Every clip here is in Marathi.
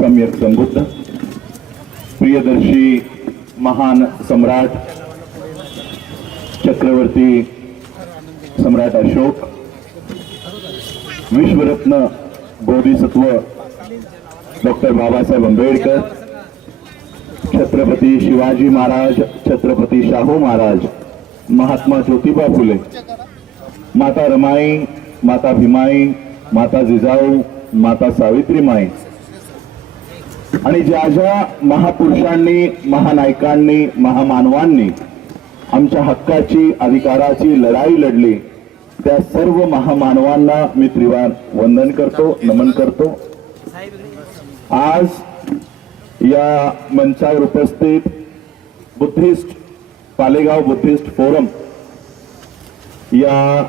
सम्यक संबुद्ध प्रियदर्शी महान सम्राट चक्रवर्ती सम्राट अशोक विश्वरत्न बोधिसत्व डॉक्टर बाबासाहेब आंबेडकर छत्रपती शिवाजी महाराज छत्रपती शाहू महाराज महात्मा ज्योतिबा फुले माता रमाई माता भीमाई माता जिजाऊ माता सावित्रीमाई आणि ज्या ज्या महापुरुषांनी महानायकांनी महामानवांनी आमच्या हक्काची अधिकाराची लढाई लढली त्या सर्व महामानवांना मी त्रिवार वंदन करतो नमन करतो। आज या मंचावर उपस्थित बुद्धिस्ट पालेगाव बुद्धिस्ट फोरम या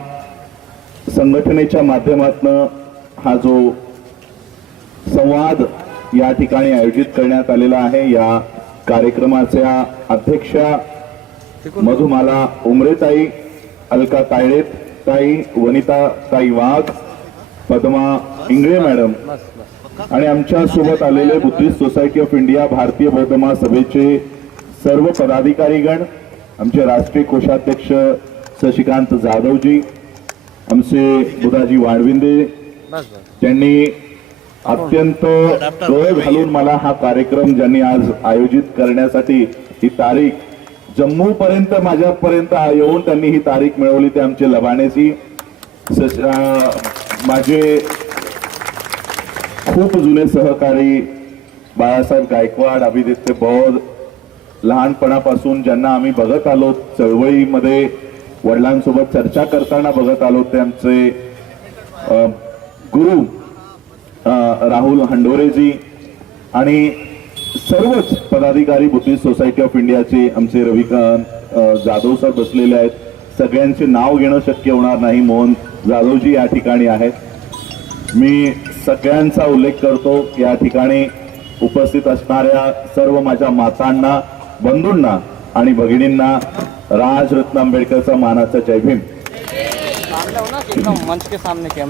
संघटनेच्या माध्यमातून हा जो संवाद या ठिकाणी आयोजित करण्यात आलेला आहे या कार्यक्रमाच्या अध्यक्षा मधुमाला उमरेताई अलका तायडे ताई वनिता ताई वाघ पद्मा इंगळे मॅडम आणि आमच्या सोबत आलेले बुद्धिस्ट सोसायटी ऑफ इंडिया भारतीय बौद्ध महासभेचे सर्व पदाधिकारीगण आमचे राष्ट्रीय कोषाध्यक्ष शशिकांत जाधवजी आमचे बुधाजी वाळविंदे त्यांनी अत्यंत डोळे घालून मला हा कार्यक्रम ज्यांनी आज आयोजित करण्यासाठी ही तारीख जम्मू पर्यंत माझ्यापर्यंत येऊन त्यांनी ही तारीख मिळवली ते आमचे लबाणेजी माझे खूप जुने सहकारी बाळासाहेब गायकवाड अभिदित्य बौद्ध लहानपणापासून ज्यांना आम्ही बघत आलो चळवळीमध्ये वडिलांसोबत चर्चा करताना बघत आलो ते आमचे गुरु राहुल हंडोरेजी आणि सर्वच पदाधिकारी बुद्धिस्ट सोसायटी ऑफ इंडियाचे आमचे रविकांत जाधव सर बसलेले आहेत। सगळ्यांचे नाव घेणं शक्य होणार नाही। मोहन जाधवजी या ठिकाणी आहेत। मी सगळ्यांचा उल्लेख करतो। या ठिकाणी उपस्थित असणाऱ्या सर्व माझ्या मातांना बंधूंना आणि भगिनींना राजरत्न आंबेडकरचा मानाचा जय भीम।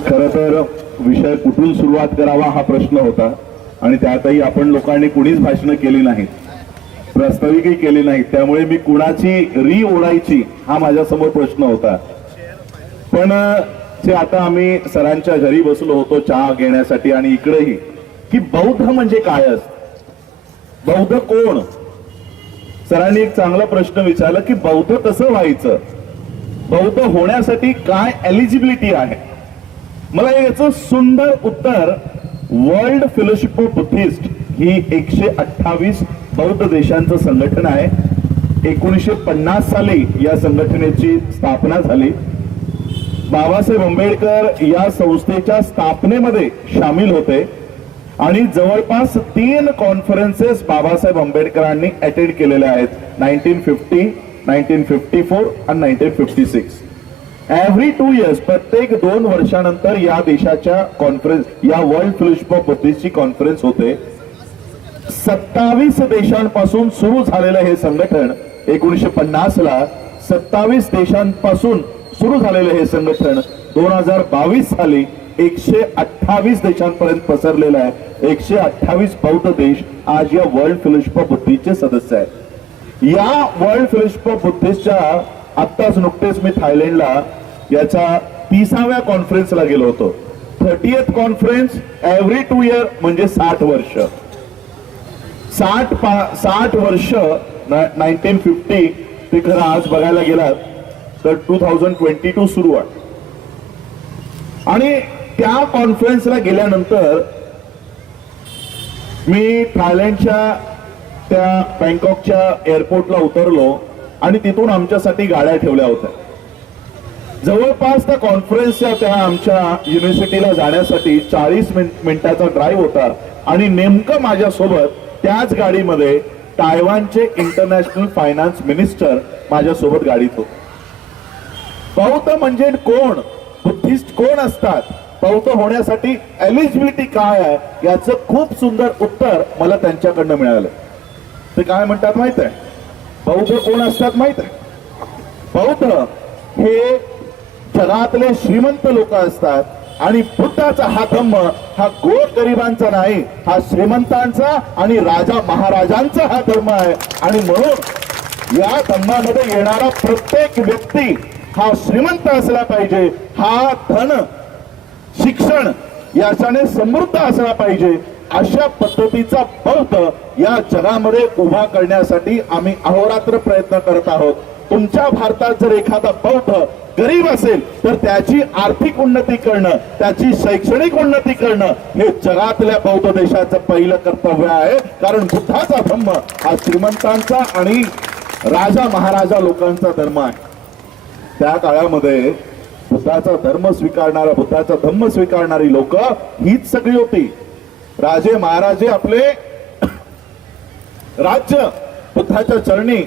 खरं तर विषय कुठून सुरुवात करावा हा प्रश्न होता आणि त्यातही आपण लोकांनी कुणीच भाषणं केली नाहीत प्रास्ताविकही केली नाहीत त्यामुळे मी कुणाची री ओढायची हा माझ्या समोर प्रश्न होता। पण जे आता आम्ही सरांच्या घरी बसलो होतो चहा घेण्यासाठी आणि इकडेही की बौद्ध म्हणजे काय असत बौद्ध कोण सरांनी एक चांगला प्रश्न विचारला की बौद्ध कसं व्हायचं बौद्ध होण्यासाठी काय एलिजिबिलिटी आहे। मला याचं सुंदर उत्तर वर्ल्ड फेलोशिप ऑफ बुद्धिस्ट ही 128 बौद्ध देशांचं संघटन आहे। 1950 साली या संघटनेची स्थापना झाली। बाबासाहेब आंबेडकर या संस्थेच्या स्थापनेमध्ये सामील होते आणि जवळपास 3 कॉन्फरन्सेस बाबासाहेब आंबेडकरांनी अटेंड केलेल्या आहेत 1950, 1954 आणि 1956। एव्हरी 2 इयर्स प्रत्येक 2 वर्षानंतर या देशाच्या कॉन्फरन्स या वर्ल्ड फेलोशिप ऑफ बुद्धिस्टची कॉन्फरन्स होते। 27 देशांपासून सुरू झालेलं हे संघटन 1950 ला 27 देशांपासून सुरू झालेलं हे संघटन 2022 साली 128 देशांपर्यंत पसरलेलं आहे। 128 बौद्ध देश आज या वर्ल्ड फेलोशिप ऑफ बुद्धिस्टचे सदस्य आहेत। या वर्ल्ड फेलोशिप ऑफ बुद्धिस्टच्या आत्ताच नुकतेच मी थायलंडला याच्या 30व्या कॉन्फरन्सला गेलो होतो। 30th कॉन्फरन्स एव्हरी 2 इयर म्हणजे 60 वर्ष 60 वर्ष 1950 ते खरं आज बघायला गेलात तर 2022 सुरू आहे आणि त्या कॉन्फरन्सला गेल्यानंतर मी थायलंडच्या त्या बँकॉकच्या एअरपोर्टला उतरलो आणि तिथून आमच्यासाठी गाड्या ठेवल्या होत्या। जवळपास त्या कॉन्फरन्सच्या त्या आमच्या युनिव्हर्सिटीला जाण्यासाठी 40 मिनिटाचा ड्राईव्ह होता आणि नेमकं माझ्यासोबत त्याच गाडीमध्ये तायवानचे इंटरनॅशनल फायनान्स मिनिस्टर माझ्यासोबत गाडीत होते। बौद्ध म्हणजे कोण बुद्धिस्ट कोण असतात बौद्ध होण्यासाठी एलिजिबिलिटी काय आहे याचं खूप सुंदर उत्तर मला त्यांच्याकडनं मिळालं। ते काय म्हणतात माहित आहे बौद्ध कोण असतात माहित आहे बौद्ध हे जगातले श्रीमंत लोक असतात आणि बुद्धाचा हा धम्म हा गोरगरिबांचा नाही, हा श्रीमंतांचा आणि राजा महाराजांचा हा धर्म आहे. आणि म्हणून या धम्मामध्ये येणारा प्रत्येक व्यक्ती हा श्रीमंत असला पाहिजे, हा धन शिक्षण याच्याने समृद्ध असला पाहिजे. अशा पद्धतीचा बौद्ध या जगामध्ये उभा करण्यासाठी आम्ही अहोरात्र प्रयत्न करत आहोत. तुमच्या भारतात जर एखादा बौद्ध गरीब असेल तर त्याची आर्थिक उन्नती करणं, त्याची शैक्षणिक उन्नती करणं हे जगातल्या बौद्ध देशाचं पहिलं कर्तव्य आहे. कारण बुद्धाचा धम्म हा श्रीमंतांचा आणि राजा महाराजा लोकांचा धर्म आहे. त्या काळामध्ये बुद्धाचा धर्म स्वीकारणारा, बुद्धाचा धम्म स्वीकारणारी लोक हीच सगळी होती. राजे महाराजे आपले राज्य बुद्धाच्या चरणी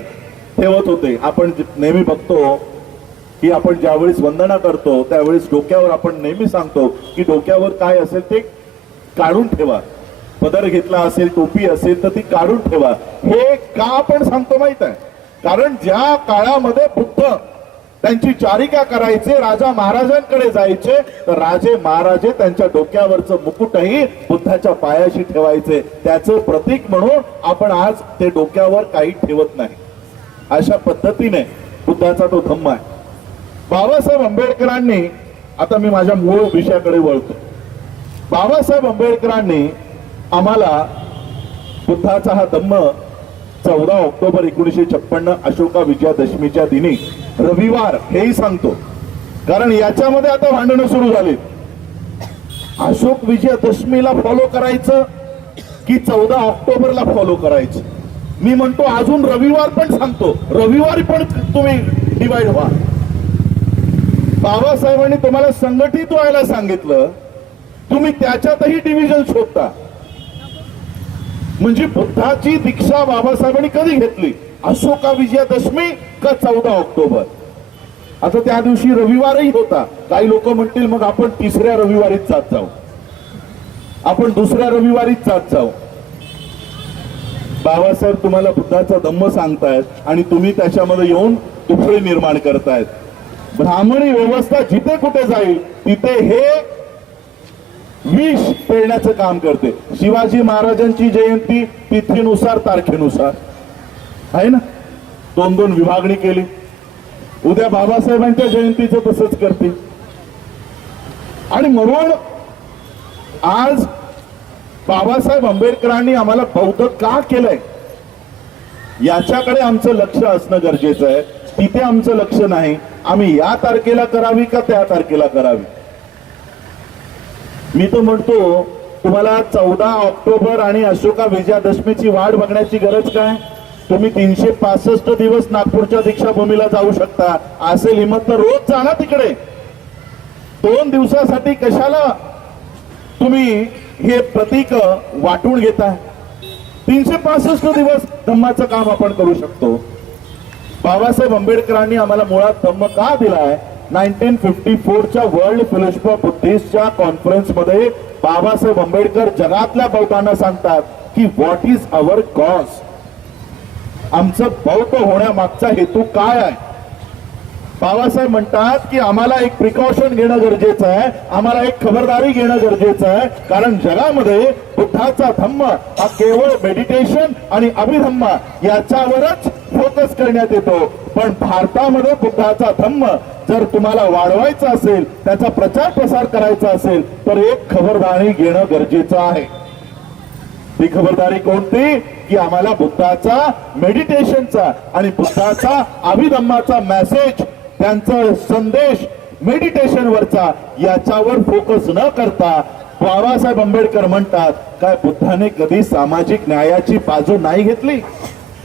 ठेवत होते. आपण नेहमी बघतो की आपण ज्यावेळेस वंदना करतो त्यावेळेस डोक्यावर आपण नेहमी सांगतो की डोक्यावर काय असेल ते काढून ठेवा. पदर घेतला असेल, टोपी असेल तर ती काढून ठेवा. हे का आपण सांगतो माहित आहे? कारण ज्या काळामध्ये बुद्ध त्यांची चारिका करायचे, राजा महाराजांकडे जायचे, तर राजे महाराजे त्यांच्या डोक्यावरचं मुकुटही बुद्धाच्या पायाशी ठेवायचे. त्याचं प्रतीक म्हणून आपण आज ते डोक्यावर काही ठेवत नाही. अशा पद्धतीने बुद्धाचा तो धम्म आहे. बाबासाहेब आंबेडकरांनी, आता मी माझ्या मूळ विषयाकडे वळतो. बाबासाहेब आंबेडकरांनी आम्हाला बुद्धाचा हा धम्म 14 ऑक्टोबर 1956 अशोका विजयादशमीच्या दिनी रविवार हेही सांगतो, कारण याच्यामध्ये आता भांडणं सुरू झाली. अशोक विजयादशमीला फॉलो करायचं की 14 ऑक्टोबरला फॉलो करायचं? मी म्हणतो अजून रविवार पण सांगतो, रविवारी पण तुम्ही डिवाइड व्हा. बाबासाहेबांनी तुम्हाला संघटित व्हायला सांगितलं, तुम्ही त्याच्यातही डिव्हिजन शोधता. म्हणजे बुद्धाची दीक्षा बाबासाहेबांनी कधी घेतली? अशोका विजयादशमी का 14 ऑक्टोबर? आता त्या दिवशी रविवारही होता. काही लोक म्हणतील मग आपण तिसऱ्या रविवारीच जात जाऊ, आपण दुसऱ्या रविवारीच जात जाऊ. बाबासाहेब तुम्हाला बुद्धाचा धम्म सांगतायत आणि तुम्ही त्याच्यामध्ये येऊन तुकडे निर्माण करतायत. ब्राह्मणी व्यवस्था जिथे कुठे जाईल तिथे हे विष पेरण्याचं काम करते. शिवाजी महाराजांची जयंती तिथीनुसार, तारखेनुसार आहे ना, 2-2 विभागणी केली. उद्या बाबासाहेबांच्या जयंतीचं तसंच करते. आणि म्हणून आज बाबासाहेब आंबेडकरांनी आम्हाला बौद्ध का केलंय याच्याकडे आमचं लक्ष असणं गरजेचं आहे. तिथे आमचं लक्ष नाही. आम्ही या तारखेला करावी का त्या तारखेला करावी? मी तर म्हणतो तुम्हाला 14 ऑक्टोबर आणि अशोका विजयादशमीची वाट बघण्याची गरज काय? तुम्ही 365 दिवस नागपूरच्या दीक्षाभूमीला जाऊ शकता. असेल हिंमत तर रोज जा ना तिकडे. 2 दिवसासाठी कशाला तुम्ही हे प्रतीक वाटून घेताय? 365 दिवस धम्माचं काम आपण करू शकतो. बाबासाहेब आंबेडकरांनी आम्हाला मुळात धम्म का दिलाय? 1954च्या वर्ल्ड फेलोशिप ऑफ बुद्धिस्टच्या कॉन्फरन्समध्ये बाबासाहेब आंबेडकर जगातल्या बौद्धांना सांगतात की व्हॉट इज अवर कॉज, आमचं बौद्ध होण्यामागचा हेतू काय आहे. बाबासाहेब म्हणतात की आम्हाला एक प्रिकॉशन घेणं गरजेचं आहे, आम्हाला एक खबरदारी घेणं गरजेचं आहे. कारण जगामध्ये बुद्धाचा धम्म हा केवळ मेडिटेशन आणि अभिधम्म याच्यावरच फोकस करण्यात येतो. पण भारतामध्ये बुद्धाचा धम्म जर तुम्हाला वाढवायचा असेल, त्याचा प्रचार प्रसार करायचा असेल तर एक खबरदारी घेणं गरजेचं आहे. ती खबरदारी कोणती? की आम्हाला बुद्धाचा मेडिटेशनचा आणि बुद्धाचा अभिधम्माचा मेसेज, त्यांचा संदेश मेडिटेशन वरचा याच्यावर फोकस न करता बाबासाहेब आंबेडकर म्हणतात काय बुद्धाने कधी सामाजिक न्यायाची बाजू नाही घेतली?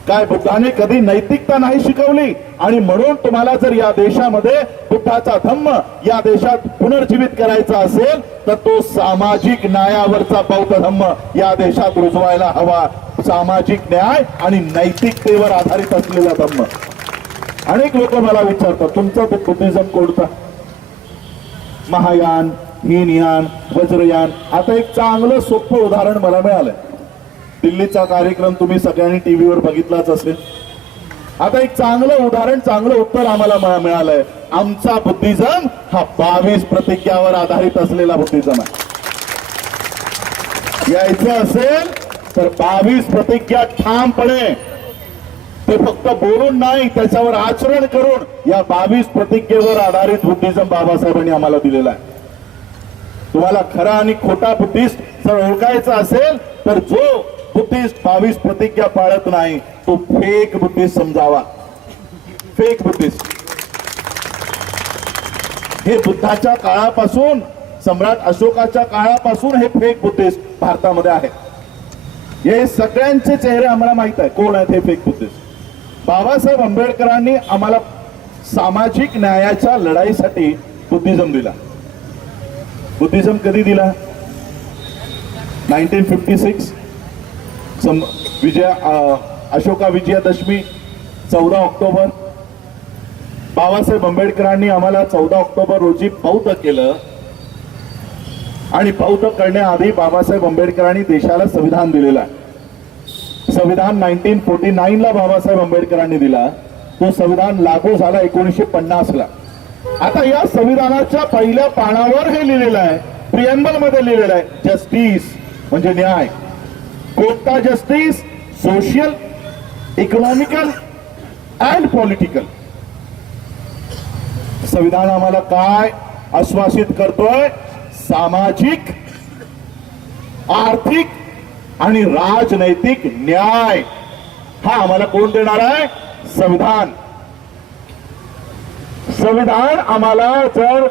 काय बुद्धाने कधी नैतिकता नाही शिकवली? आणि म्हणून तुम्हाला जर या देशामध्ये बुद्धाचा धम्म या देशात पुनर्जीवित करायचा असेल तर तो सामाजिक न्यायावरचा बौद्ध धम्म या देशात रुजवायला हवा. सामाजिक न्याय आणि नैतिकतेवर आधारित असलेला धम्म. अनेक लोक मला विचारतात तुमचा बुद्धिझम कोणता? महायान, हीनयान, वज्रयान. आता एक चांगलं सोपं उदाहरण मला मिळालंय. दिल्लीचा कार्यक्रम तुम्ही सगळ्यांनी टीव्हीवर बघितलाच असेल. आता एक चांगलं उदाहरण, चांगलं उत्तर आम्हाला मिळालंय. आमचा बुद्धिझम हा 22 प्रतिज्ञावर आधारित असलेला बुद्धिझम आहे. यायचं असेल तर 22 प्रतिज्ञा ठामपणे, ते फक्त बोलून नाही त्याच्यावर आचरण करून या 22 प्रतिज्ञेवर आधारित बुद्धिझम बाबासाहेबांनी आम्हाला दिलेला आहे. तुम्हाला खरा आणि खोटा बुद्धिस्ट जर ओळखायचा असेल तर जो बुद्धिस्ट 22 प्रतिज्ञा पाळत नाही तो फेक बुद्धिस्ट समजावा. फेक बुद्धिस्ट हे बुद्धाच्या काळापासून, सम्राट अशोकाच्या काळापासून हे फेक बुद्धिस्ट भारतामध्ये आहे. हे सगळ्यांचे चेहरे आम्हाला माहित आहे कोण आहेत हे फेक बुद्धिस्ट. बाबासाहेब आंबेडकरांनी आम्हाला सामाजिक न्यायाच्या लढाईसाठी बुद्धिझम दिला. बुद्धिझम कधी दिला? 1956 अशोका विजयादशमी 14 ऑक्टोबर. बाबासाहेब आंबेडकरांनी आम्हाला 14 ऑक्टोबर रोजी बौद्ध केलं आणि बौद्ध करण्याआधी बाबासाहेब आंबेडकरांनी देशाला संविधान दिलेलं आहे. संविधान 1949 ला बाबासाहेब आंबेडकरांनी दिला. तो संविधान लागू झाला 1950 ला. आता या संविधानाच्या पहिल्या पानावर हे लिहिलेलं आहे, प्रिएम्बल मध्ये लिहिलेलं आहे जस्टिस म्हणजे न्याय. कोणता justice? Social, economical and political. संविधान आम्हाला काय आश्वासित करतोय? सामाजिक, आर्थिक आणि राजनैतिक न्याय हा आम्हाला कोण देणार आहे? संविधान. संविधान आम्हाला जर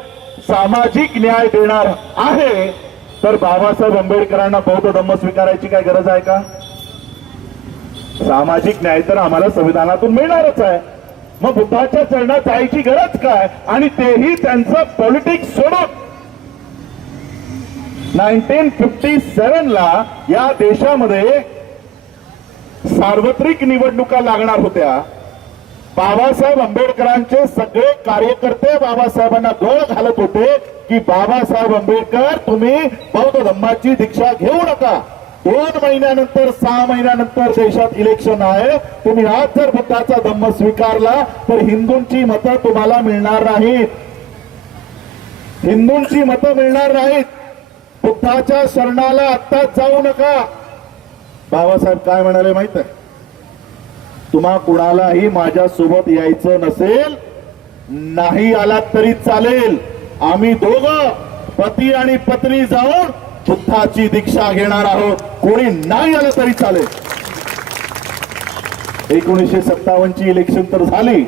सामाजिक न्याय देणार आहे तर बाबासाहेब आंबेडकरांना बौद्ध धम्म स्वीकारायची काय गरज आहे का? सामाजिक न्याय तर आम्हाला संविधानातून मिळणारच आहे. मग बुद्धाच्या चरणात जायची गरज काय? आणि तेही त्यांचं पॉलिटिक्स सोडून. 1957 ला या देशामध्ये सार्वत्रिक निवडणुका लागणार होत्या. बाबासाहेब आंबेडकरांचे सगळे कार्यकर्ते बाबासाहेबांना गळ घालत होते की बाबासाहेब आंबेडकर तुम्ही बौद्ध धम्माची दीक्षा घेऊ नका. 2 महिन्यानंतर 6 महिन्यानंतर देशात इलेक्शन आहे. तुम्ही आज जर बुद्धाचा धम्म स्वीकारला तर हिंदूंची मतं तुम्हाला मिळणार नाहीत. हिंदूंची मतं मिळणार नाहीत. बुद्धाच्या शरणाला आत्ताच जाऊ नका. बाबासाहेब काय म्हणाले माहित आहे? तुम्हा कुणालाही माझ्या सोबत यायचं नसेल, नाही आलात तरी चालेल. आम्ही दोघं पती आणि पत्नी जाऊन बुद्धाची दीक्षा घेणार आहोत. कोणी नाही आलं तरी चालेल. 1957 ची इलेक्शन तर झाली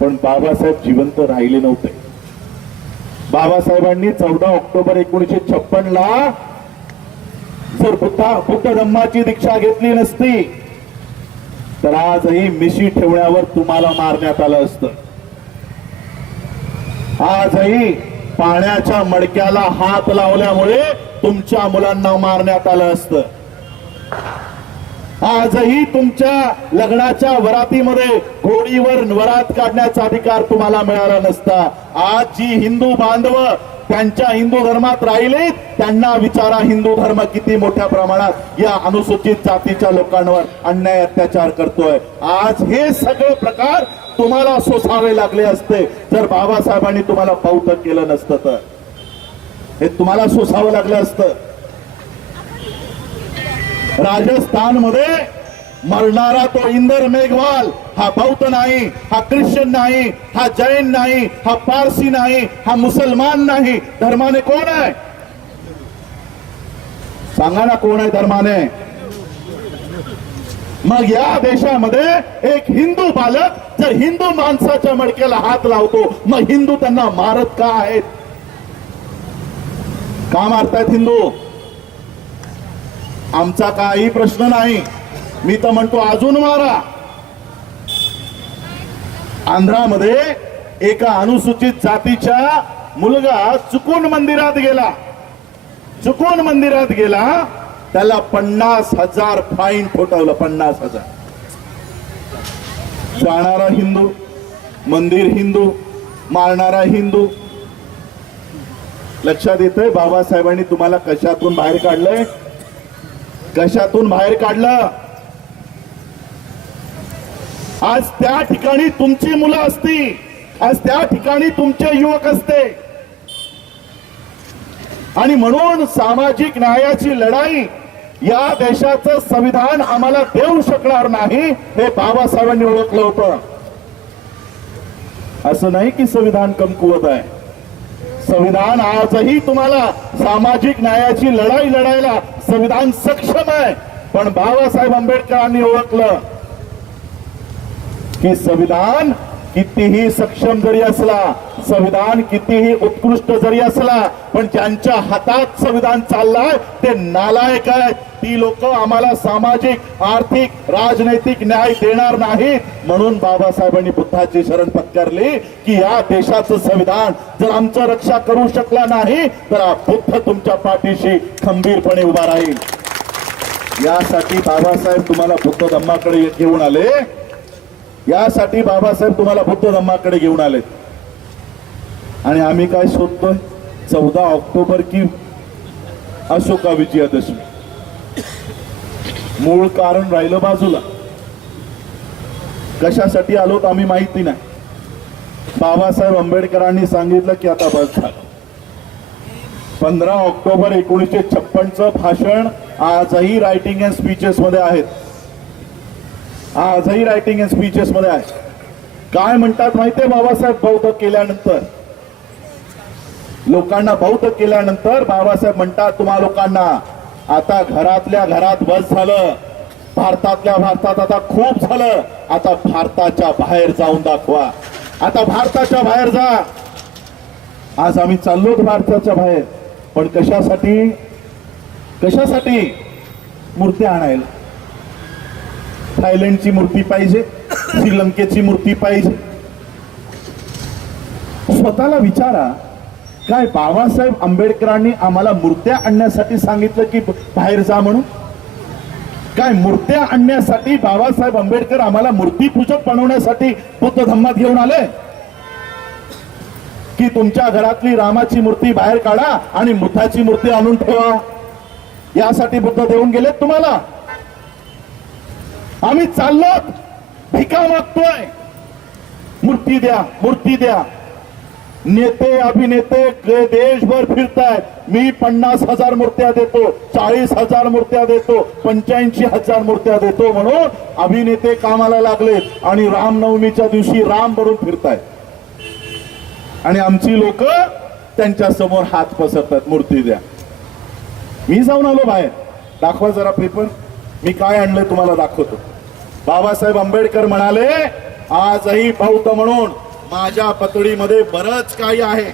पण बाबासाहेब जिवंत राहिले नव्हते. बाबासाहेबांनी 14 ऑक्टोबर 1956 ला जर बुद्ध धम्माची दीक्षा घेतली नसती तर आजही मिशी ठेवण्यावर तुम्हाला मारण्यात आलं असतं. आजही पाण्याच्या मडक्याला हात लावल्यामुळे तुमच्या मुलांना मारण्यात आलं असतं. आजही तुमच्या लग्नाच्या वरातीमध्ये घोडीवर वरात काढण्याचा अधिकार तुम्हाला मिळाला नसता. आज जी हिंदू बांधव त्यांच्या हिंदू धर्मात राहिले त्यांना विचारा हिंदू धर्म किती मोठ्या प्रमाणात या अनुसूचित जातीच्या लोकांवर अन्याय अत्याचार करतोय. आज हे सगळे प्रकार तुम्हाला सोसावे लागले असते जर बाबासाहेबांनी तुम्हाला बौद्ध केलं नसतं तर. हे तुम्हाला सोसावं लागलं असतं. राजस्थानमध्ये मरणारा तो इंदर मेघवाल हा बौद्ध नाही, हा ख्रिश्चन नाही, हा जैन नाही, हा पारसी नाही, हा मुसलमान नाही. धर्माने कोण आहे? सांगा ना कोण आहे धर्माने? मग या देशामध्ये एक हिंदू बालक जर हिंदू माणसाच्या मडक्याला हात लावतो मग हिंदू त्यांना मारत का आहेत? का मारतायत हिंदू? आमचा काही प्रश्न नाही. मी तर म्हणतो अजून मारा. आंध्रामध्ये एका अनुसूचित जातीचा मुलगा चुकून मंदिरात गेला, त्याला 50,000 फाईन ठोठावलं. 50,000. जाणारा हिंदू, मंदिर हिंदू, मारणारा हिंदू. लक्षात येतंय बाबासाहेबांनी तुम्हाला कशातून बाहेर काढलंय? कशातून बाहेर काढलं? आज त्या ठिकाणी तुमची मुलं असती, आज त्या ठिकाणी तुमचे युवक असते, आणि म्हणून सामाजिक न्यायाची लढाई या देशाचं संविधान आम्हाला देऊ शकणार नाही हे बाबासाहेबांनी ओळखलं होतं. असं नाही की संविधान कमकुवत आहे. संविधान आजही तुम्हाला सामाजिक न्यायाची लढाई लढायला संविधान सक्षम आहे. पण बाबासाहेब आंबेडकरांनी ओळखलं की संविधान कितीही सक्षम जरी असला, संविधान कितीही उत्कृष्ट जरी असला, पण ज्यांच्या हातात संविधान चाललाय ते नालायक आहेत. ती लोक आम्हाला सामाजिक, आर्थिक, राजनैतिक न्याय देणार नाहीत. म्हणून बाबासाहेबांनी बुद्धाची शरण पत्करली की या देशाचं संविधान जर आमचं रक्षा करू शकला नाही तर हा बुद्ध तुमच्या पाठीशी खंबीरपणे उभा राहील. यासाठी बाबासाहेब तुम्हाला बुद्ध धम्माकडे घेऊन आले. यासाठी बाबासाहेब तुम्हाला बुद्ध धम्माकडे घेऊन आले. आणि आम्ही काय शोधतोय? 14 ऑक्टोबर की अशोका विजयादशमी. मूळ कारण राहिलं बाजूला. कशासाठी आलोत आम्ही माहिती नाही. बाबासाहेब आंबेडकरांनी सांगितलं की आता बस झालं. 15 ऑक्टोबर 1956चं भाषण आजही रायटिंग अँड स्पीचेस मध्ये आहेत. आजही रायटिंग अँड स्पीचेस मध्ये आहे. काय म्हणतात माहितीये बाबासाहेब बौद्ध केल्यानंतर? लोकांना बौद्ध केल्यानंतर बाबासाहेब म्हणतात तुम्हा लोकांना आता घरातल्या घरात बस झालं, भारतातल्या भारतात आता खूप झालं, आता भारताच्या बाहेर जाऊन दाखवा. आता भारताच्या बाहेर जा. आज आम्ही चाललो भारताच्या बाहेर. पण कशासाठी? कशासाठी? मूर्ती आणायला. थायलंडची मूर्ती पाहिजे, श्रीलंकेची मूर्ती पाहिजे. स्वतःला विचारा, काय बाबासाहेब आंबेडकरांनी आम्हाला मूर्त्या आणण्यासाठी सांगितलं की बाहेर जा म्हणून? काय मूर्त्या आणण्यासाठी बाबासाहेब आंबेडकर आम्हाला मूर्तीपूजक बनवण्यासाठी बुद्ध धम्मात घेऊन आले? की तुमच्या घरातली रामाची मूर्ती बाहेर काढा आणि बुद्धाची मूर्ती आणून ठेवा, यासाठी बुद्ध देऊन गेलेत तुम्हाला? आम्ही चाललो भिका मागतोय, मूर्ती द्या, मूर्ती द्या. नेते अभिनेते देशभर फिरतायत. मी 50,000 मूर्त्या देतो, 40,000 मूर्त्या देतो, 85,000 मूर्त्या देतो म्हणून अभिनेते कामाला लागलेत आणि रामनवमीच्या दिवशी राम बनून फिरतायत. आणि आमची लोक त्यांच्या समोर हात पसरतात, मूर्ती द्या. मी जाऊन आलो बाहेर. दाखवा जरा पेपर, मी काय आणलंय तुम्हाला दाखवतो. बाबासाहेब आंबेडकर म्हणाले आजही बौद्ध म्हणून माझ्या पतडीमध्ये बरंच काही आहे.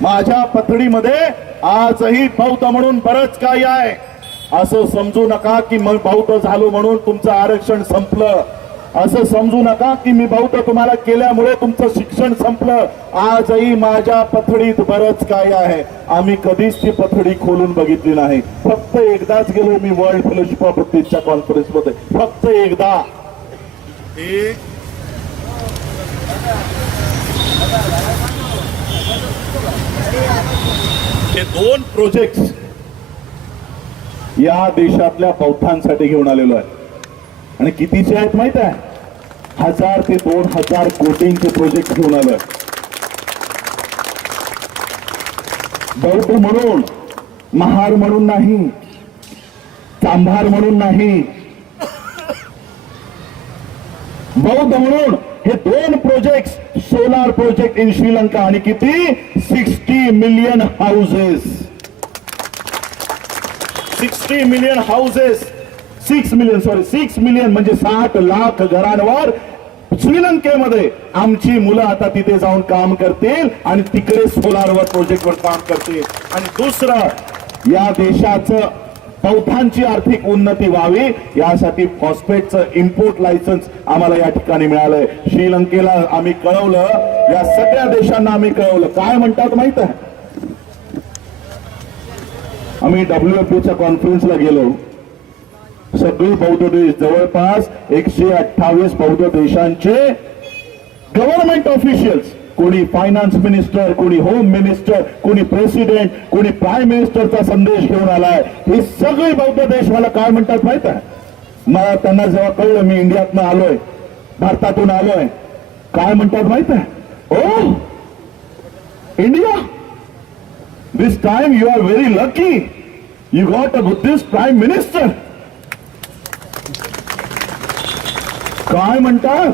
माझ्या पतडीमध्ये आजही बौद्ध म्हणून बरंच काही आहे. असं समजू नका की मी बौद्ध झालो म्हणून तुमचं आरक्षण संपलं. असं समजू नका की मी बौद्ध तुम्हाला केल्यामुळे तुमचं शिक्षण संपलं. आजही माझ्या पथडीत बरंच काय आहे. आम्ही कधीच ती पथडी खोलून बघितली नाही. फक्त एकदाच गेलो मी वर्ल्ड फेलोशिप ऑफ बुद्धिस्टच्या कॉन्फरन्स मध्ये, फक्त एकदा. हे 2 प्रोजेक्ट या देशातल्या बौद्धांसाठी घेऊन आलेलो आहे. आणि कितीचे आहेत माहित आहे? 1000 ते 2000 कोटींचे प्रोजेक्ट घेऊन आलोय. बौद्ध म्हणून, महार म्हणून नाही, चांभार म्हणून नाही, बौद्ध म्हणून हे 2 project. Solar project in Sri Lanka आणि किती 60 million houses. 60 million houses, 6 million म्हणजे 60 लाख घरांवर श्रीलंकेमध्ये आमची मुलं आता तिथे जाऊन काम करतील आणि तिकडे सोलारवर प्रोजेक्टवर काम करतील. आणि दुसरं, या देशाचं बौद्धांची आर्थिक उन्नती व्हावी यासाठी फॉस्फेटचं इम्पोर्ट लायसन्स आम्हाला या ठिकाणी मिळालंय. श्रीलंकेला आम्ही कळवलं, या सगळ्या देशांना आम्ही कळवलं. काय म्हणतात माहित आहे? आम्ही WFPच्या कॉन्फरन्सला गेलो. सगळे बौद्ध देश, जवळपास 128 बौद्ध देशांचे गव्हर्नमेंट ऑफिशियल्स, कोणी फायनान्स मिनिस्टर, कोणी होम मिनिस्टर, कोणी प्रेसिडेंट, कोणी प्राईम मिनिस्टरचा संदेश घेऊन आलाय. हे सगळे बौद्ध देश मला काय म्हणतात माहित आहे? मला त्यांना जेव्हा कळलं मी इंडियातनं आलोय, भारतातून आलोय, काय म्हणतात माहित आहे? ओ India, This time you are very lucky. You got a Buddhist Prime Minister. काय म्हणतात?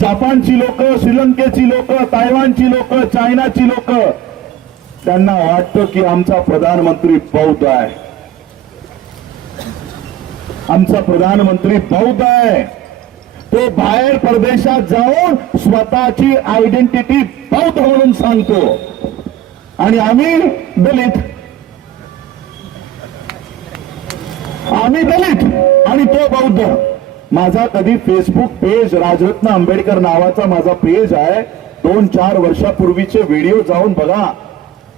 जपानची लोक, श्रीलंकेची लोक, तायवानची लोक, चायनाची लोक, त्यांना वाटतं की आमचा प्रधानमंत्री बौद्ध आहे. आमचा प्रधानमंत्री बौद्ध आहे. तो बाहेर परदेशात जाऊन स्वतःची आयडेंटिटी बौद्ध म्हणून सांगतो आणि आम्ही दलित आणि तो बौद्ध. माझा कधी फेसबुक पेज राजरत्न आंबेडकर नावाचा माझा पेज आहे. 2-4 वर्षापूर्वीचे व्हिडिओ जाऊन बघा.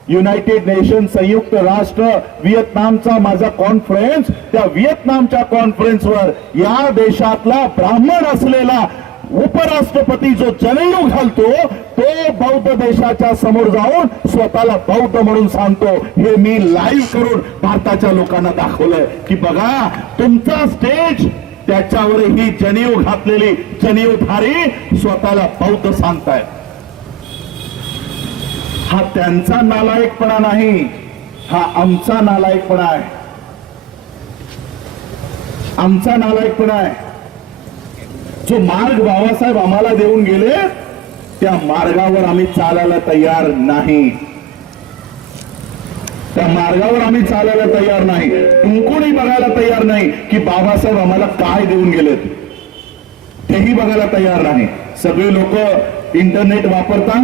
युनायटेड नेशन, संयुक्त राष्ट्र, व्हिएतनामचा माझा कॉन्फरन्स, त्या व्हिएतनामच्या कॉन्फरन्सवर या देशातला ब्राह्मण असलेला उपराष्ट्रपती जो जनेऊ घालतो तो बौद्ध देशाच्या समोर जाऊन स्वतःला बौद्ध म्हणून सांगतो. हे मी लाईव्ह करून भारताच्या लोकांना दाखवलंय की बघा तुमचा स्टेज, त्याच्यावर ही जनेऊ घातलेली जनेऊधारी स्वतःला बौद्ध सांगताय. हा त्यांचा नालायकपणा नाही, हा आमचा नालायकपणा आहे. आमचा नालायकपणा आहे. जो मार्ग बाबासाहेब आम्हाला देऊन गेले त्या मार्गावर आम्ही चालायला तयार नाही. त्या मार्गावर आम्ही चालायला तयार नाही. कुंकुणी बघायला तयार नाही की बाबासाहेब आम्हाला काय देऊन गेलेत, तेही बघायला तयार नाही. सगळे लोक इंटरनेट वापरता.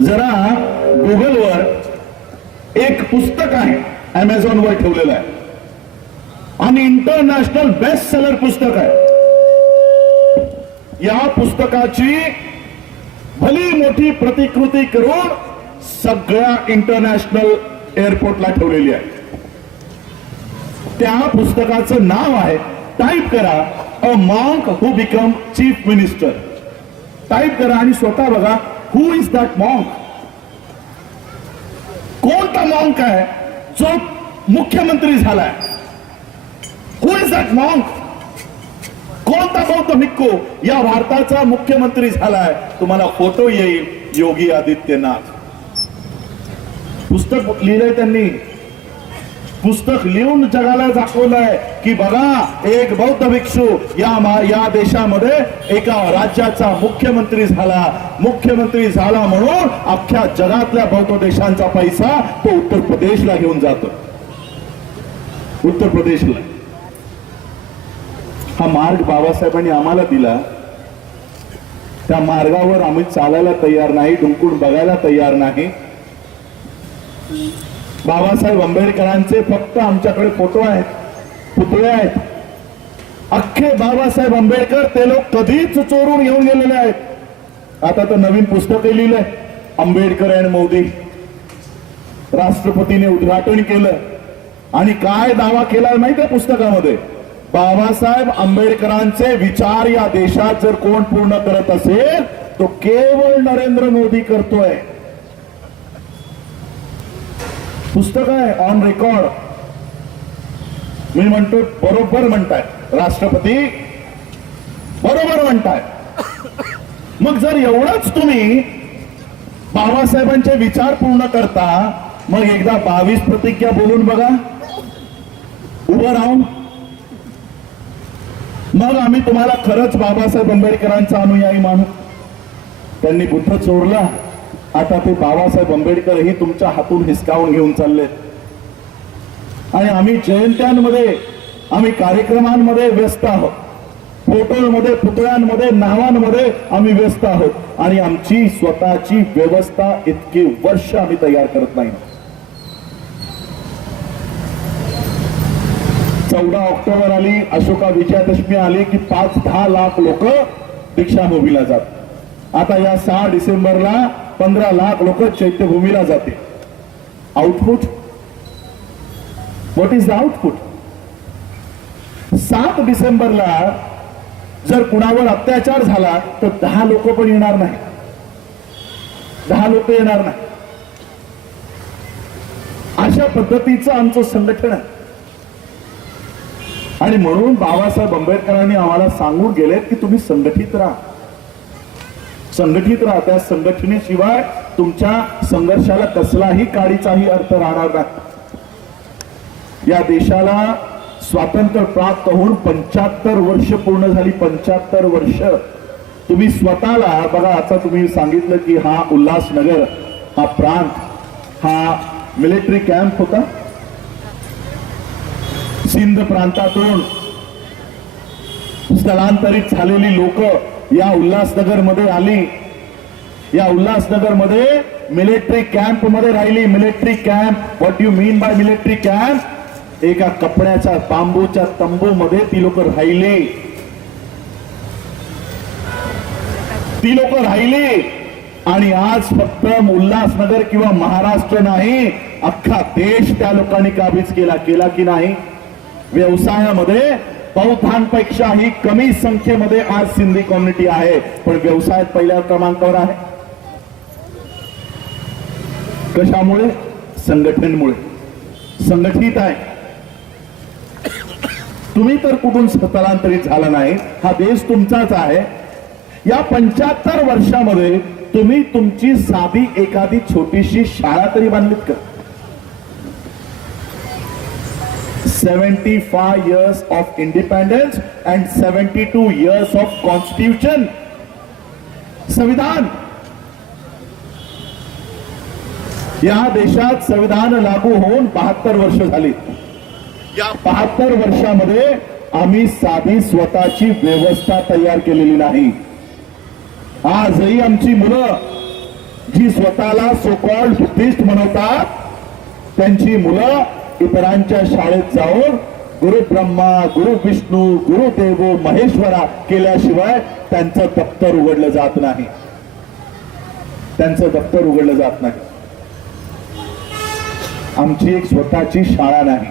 जरा गुगलवर एक पुस्तक आहे, अमेझॉनवर ठेवलेलं आहे आणि इंटरनॅशनल बेस्ट सेलर पुस्तक आहे. या पुस्तकाची भली मोठी प्रतिकृती करून सगळ्या इंटरनॅशनल एअरपोर्टला ठेवलेली आहे. त्या पुस्तकाचं नाव आहे, टाईप करा, a monk who become chief minister. Type करा आणि स्वतः बघा हु इज दॅट मॉन्क. कोणता मॉन्क आहे जो मुख्यमंत्री झालाय? हु इज दॅट मॉन्क? कोणता बौद्ध भिक्खू या भारताचा मुख्यमंत्री झालाय? तुम्हाला फोटो येईल, योगी आदित्यनाथ. पुस्तक लिहिलंय त्यांनी. पुस्तक लिहून जगाला दाखवलंय की बघा एक बौद्ध भिक्षू या देशामध्ये एका राज्याचा मुख्यमंत्री झाला. मुख्यमंत्री झाला म्हणून अख्ख्या जगातल्या बौद्ध देशांचा पैसा तो उत्तर प्रदेशला घेऊन जातो. उत्तर प्रदेशला. हा मार्ग बाबासाहेबांनी आम्हाला दिला. त्या मार्गावर आम्ही चालायला तयार नाही, डुंकून बघायला तयार नाही. बाबासाहेब आंबेडकरांचे फक्त आमच्याकडे फोटो आहेत, पुतळे आहेत. अख्खे बाबासाहेब आंबेडकर ते लोक कधीच चोरून घेऊन गेलेले आहेत. आता तर नवीन पुस्तकही लिहिलंय, आंबेडकर अँड मोदी. राष्ट्रपतीने उद्घाटन केलं आणि काय दावा केला माहिती आहे पुस्तकामध्ये? बाबासाहेब आंबेडकरांचे विचार या देशात जर कोण पूर्ण करत असेल तो केवळ नरेंद्र मोदी करतोय. पुस्तक आहे ऑन रेकॉर्ड. मी म्हणतो बरोबर म्हणताय राष्ट्रपती, बरोबर म्हणताय. मग जर एवढंच तुम्ही बाबासाहेबांचे विचार पूर्ण करता, मग एकदा 22 प्रतिज्ञा बोलून बघा उभं राहून. मग आम्ही तुम्हाला खरंच बाबासाहेब आंबेडकरांचा अनुयायी मानू. त्यांनी बुद्ध चोरला, आता ते बाबासाहेब आंबेडकरही तुमच्या हातून हिसकावून घेऊन चाललेत आणि आम्ही जयंत्यांमध्ये, आम्ही कार्यक्रमांमध्ये व्यस्त आहोत. फोटोमध्ये, पुतळ्यांमध्ये, नावांमध्ये आम्ही व्यस्त आहोत आणि आमची स्वतःची व्यवस्था इतकी वर्ष आम्ही तयार करत नाही. 14 ऑक्टोबर आली, अशोका विजयादशमी आली की 5-10 लाख लोक दीक्षाभूमीला जातात. आता या 6 डिसेंबरला 15 लाख लोक चैत्यभूमीला जाते. Output, what is the output? 7 डिसेंबरला जर कुणावर अत्याचार झाला तर 10 लोक पण येणार नाही. 10 लोक येणार नाही. अशा पद्धतीचं आमचं संघटन आहे. आणि म्हणून बाबासाहेब आंबेडकरांनी आम्हाला सांगून गेलेत की तुम्ही संघटित राहा, संघटित राहा. त्या संघटनेशिवाय तुमच्या संघर्षाला कसलाही काडीचाही अर्थ राहणार नाही. या देशाला स्वातंत्र्य प्राप्त होऊन 75 वर्ष पूर्ण झाली. 75 वर्ष. तुम्ही स्वतःला बघा, आता तुम्ही सांगितलं की हा उल्हासनगर हा प्रांत हा मिलिटरी कॅम्प होता. सिंध प्रांतातून स्थलांतरित झालेली लोक या उल्हासनगर मध्ये आली. या उल्हासनगर मध्ये मिलिटरी कॅम्प मध्ये राहिली. Military camp, what you mean by military camp? एका कपड्याच्या बांबूच्या तंबू मध्ये ती लोक राहिली. ती लोक राहिली आणि आज फक्त उल्हासनगर किंवा महाराष्ट्र नाही, अख्खा देश त्या लोकांनी काबीज केला की नाही? व्यवसायामध्ये बहुतांपेक्षाही कमी संख्येमध्ये आज सिंधी कम्युनिटी आहे, पण व्यवसायात पहिल्या क्रमांकावर आहे. कशामुळे? संघटनेमुळे. संघटित आहे. तुम्ही तर कुठून स्थलांतरित झाला नाही, हा देश तुमचाच आहे. या 75 वर्षामध्ये तुम्ही तुमची साधी एखादी छोटीशी शाळा तरी बांधलीत का? 75 years of independence and 72 years of constitution. संविधान. या देशात संविधान लागू होऊन 72 वर्ष झाली. या 72 वर्षामध्ये आम्ही साधी स्वतःची व्यवस्था तयार केलेली नाही. आजही आमची मुलं जी स्वतःला सो कॉल्ड बुद्धिस्ट म्हणतात, त्यांची मुलं इतरांच्या शाळेत जाऊन गुरु ब्रह्मा, गुरु विष्णू, गुरु देवो महेश्वरा केल्याशिवाय त्यांचं दप्तर उघडलं जात नाही. त्यांचं दप्तर उघडलं जात नाही. आमची एक स्वतःची शाळा नाही,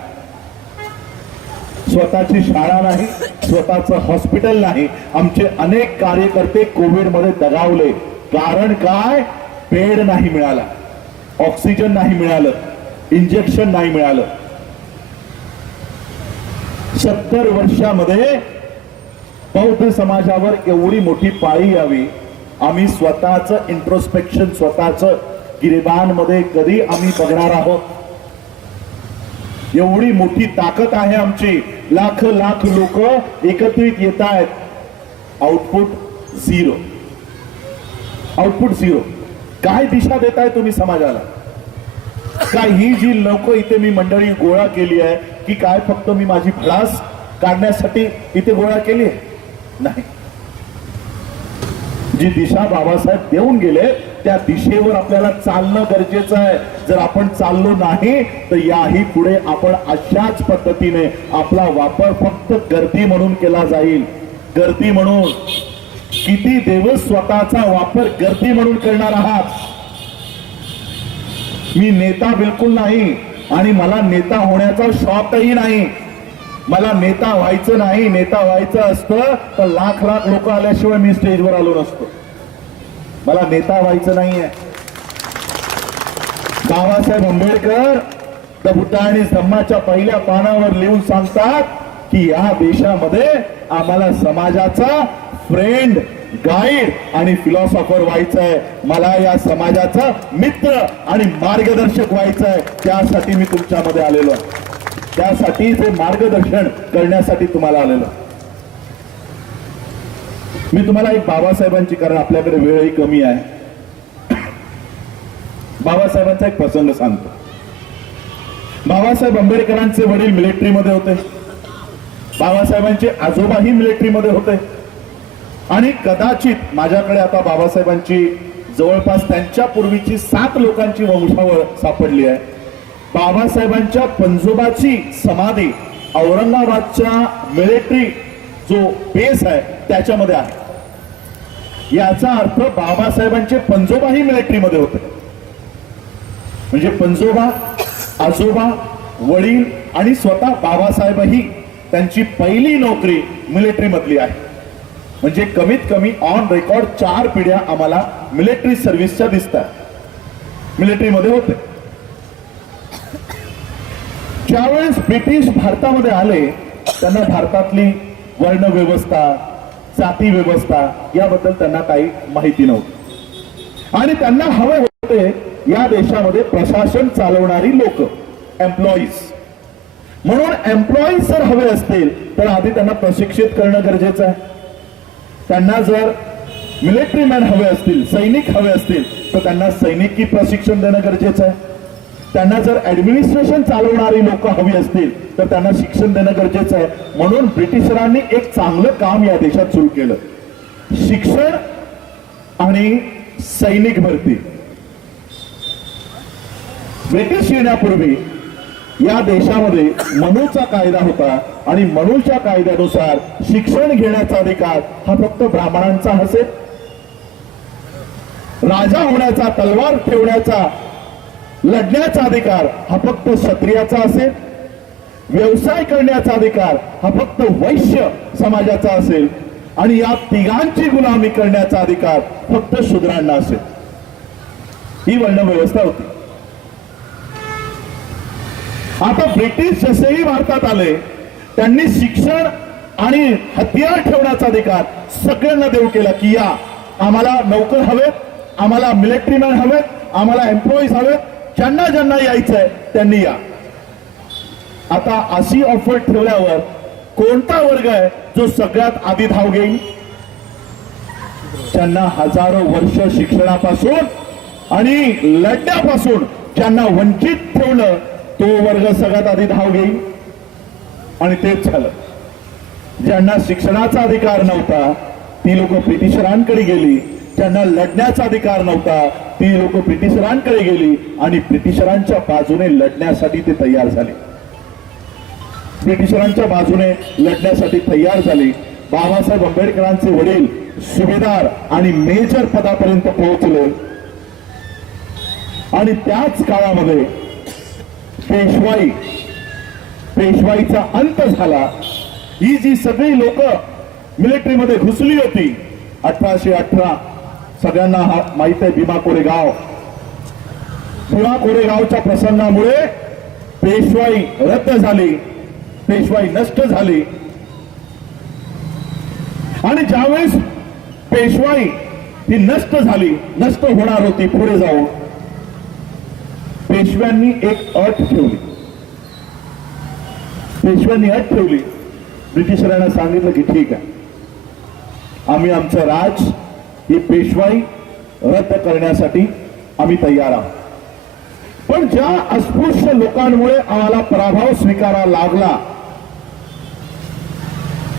स्वतःची शाळा नाही, स्वतःचं हॉस्पिटल नाही. आमचे अनेक कार्यकर्ते कोविड मध्ये दगावले. कारण काय? बेड नाही मिळाला, ऑक्सिजन नाही मिळालं, इंजेक्शन नाही मिळालं. 70 वर्षामध्ये बौद्ध समाजावर एवढी मोठी पाळी यावी, आम्ही स्वतःचं इंट्रोस्पेक्शन, स्वतःचं गिरेबानमध्ये कधी आम्ही बघणार आहोत? एवढी मोठी ताकद आहे आमची. लाख लाख लोक एकत्रित येत आहेत. Output zero. Output zero. काय दिशा देताय तुम्ही समाजाला? काय ही जी लोक इथे मी मंडळी गोळा केली आहे की काय फक्त मी माझी भडास काढण्यासाठी इथे गोळा केली आहे? नाही. जी दिशा बाबासाहेब देऊन गेले त्या दिशेवर आपल्याला चालणं गरजेचं आहे. जर आपण चाललो नाही तर याही पुढे आपण अशाच पद्धतीने आपला वापर फक्त गर्दी म्हणून केला जाईल. गर्दी म्हणून. किती दिवस स्वतःचा वापर गर्दी म्हणून करणार आहात? मी नेता बिलकुल नाही आणि मला नेता होण्याचा शौकही नाही. मला नेता व्हायचं नाही. नेता व्हायचं असतं तर लाख लाख लोक आल्याशिवाय मी स्टेजवर आलो नसतो. मला नेता व्हायचं नाहीये. बाबासाहेब आंबेडकर द बुद्ध आणि धम्माच्या पहिल्या पानावर लिहून सांगतात की या देशामध्ये आम्हाला समाजाचा फ्रेंड, गाईड आणि फिलॉसॉफर व्हायचं आहे. मला या समाजाचा मित्र आणि मार्गदर्शक व्हायचं आहे. त्यासाठी मी तुमच्यामध्ये आलेलो आहे. त्यासाठी ते मार्गदर्शन करण्यासाठी तुम्हाला आलेलो. मी तुम्हाला एक बाबासाहेबांची, कारण आपल्याकडे वेळही कमी आहे, बाबासाहेबांचा एक प्रसंग सांगतो. बाबासाहेब आंबेडकरांचे वडील मिलिटरीमध्ये होते. बाबासाहेबांचे आजोबाही मिलिटरीमध्ये होते. आणि कदाचित माझ्याकडे आता बाबासाहेबांची जवळपास त्यांच्या पूर्वीची 7 लोकांची वंशावळ सापडली आहे. बाबासाहेबांच्या पंजोबाची समाधी औरंगाबादच्या मिलिटरी जो बेस आहे त्याच्यामध्ये आहे. याचा अर्थ बाबासाहेबांचे पंजोबाही मिलिटरीमध्ये होते. म्हणजे पंजोबा, आजोबा, वडील आणि स्वतः बाबासाहेबही त्यांची पहिली नोकरी मिलिटरी मधली आहे. म्हणजे कमीत कमी ऑन रेकॉर्ड 4 पिढ्या आम्हाला मिलिटरी सर्व्हिसच्या दिसतात. मिलिटरीमध्ये होते. ज्यावेळेस ब्रिटिश भारतामध्ये आले त्यांना भारतातली वर्ण व्यवस्था, जाती व्यवस्था याबद्दल त्यांना काही माहिती नव्हती. आणि त्यांना हवे होते या देशामध्ये प्रशासन चालवणारी लोक, एम्प्लॉईज. म्हणून एम्प्लॉईज जर हवे असतील तर आधी त्यांना प्रशिक्षित करणं गरजेचं आहे. त्यांना जर मिलिटरी मॅन हवे असतील, सैनिक हवे असतील, तर त्यांना सैनिकी प्रशिक्षण देणं गरजेचं आहे. त्यांना जर ऍडमिनिस्ट्रेशन चालवणारी लोक हवी असतील तर त्यांना शिक्षण देणं गरजेचं आहे. म्हणून ब्रिटिशरांनी एक चांगलं काम या देशात सुरू केलं, शिक्षण आणि सैनिक भरती. ब्रिटिश येण्यापूर्वी या देशामध्ये मनूचा कायदा होता आणि मनूच्या कायद्यानुसार शिक्षण घेण्याचा अधिकार हा फक्त ब्राह्मणांचा असेल. राजा होण्याचा, तलवार ठेवण्याचा, लढण्याचा अधिकार हा फक्त क्षत्रियाचा असेल. व्यवसाय करण्याचा अधिकार हा फक्त वैश्य समाजाचा असेल आणि या तिघांची गुलामी करण्याचा अधिकार फक्त शूद्रांना असेल. ही वर्ण व्यवस्था होती. आता ब्रिटिश जसेही भारतात आले त्यांनी शिक्षण आणि हत्यार ठेवण्याचा अधिकार सगळ्यांना देऊ केला की या आम्हाला नोकर हवेत, आम्हाला मिलिटरी मॅन हवेत, आम्हाला एम्प्लॉईज हवेत, ज्यांना ज्यांना यायचंय त्यांनी या. आता अशी ऑफर ठेवल्यावर कोणता वर्ग आहे जो सगळ्यात आधी धाव घेईल? ज्यांना हजारो वर्ष शिक्षणापासून आणि लढण्यापासून ज्यांना वंचित ठेवलं तो वर्ग सगळ्यात आधी धाव घेईल. आणि तेच झालं. ज्यांना शिक्षणाचा अधिकार नव्हता ती लोक ब्रिटिशरांकडे गेली, ज्यांना लढण्याचा अधिकार नव्हता ती लोक ब्रिटिशरांकडे गेली आणि ब्रिटिशरांच्या बाजूने लढण्यासाठी ते तयार झाले. ब्रिटिशरांच्या बाजूने लढण्यासाठी तयार झाले. बाबासाहेब आंबेडकरांचे वडील सुभेदार आणि मेजर पदापर्यंत पोहोचले आणि त्याच काळामध्ये पेशवाईचा अंत झाला. ही जी सगळी लोक मिलिटरीमध्ये घुसली होती 1818, सगळ्यांना माहित आहे भीमा कोरेगाव. भीमा कोरेगावच्या प्रसंगामुळे पेशवाई रद्द झाली, पेशवाई नष्ट झाली. आणि ज्यावेळेस पेशवाई ही नष्ट झाली, नष्ट होणार होती पुढे जाऊन, पेशव्यांनी एक अट ठेवली. पेशव्यांनी अट ठेवली, ब्रिटिशरांना सांगितलं की ठीक आहे, आम्ही आमचं राज, ही पेशवाई रद्द करण्यासाठी आम्ही तयार आहोत. पण ज्या अस्पृश्य लोकांमुळे आम्हाला पराभव स्वीकारावा लागला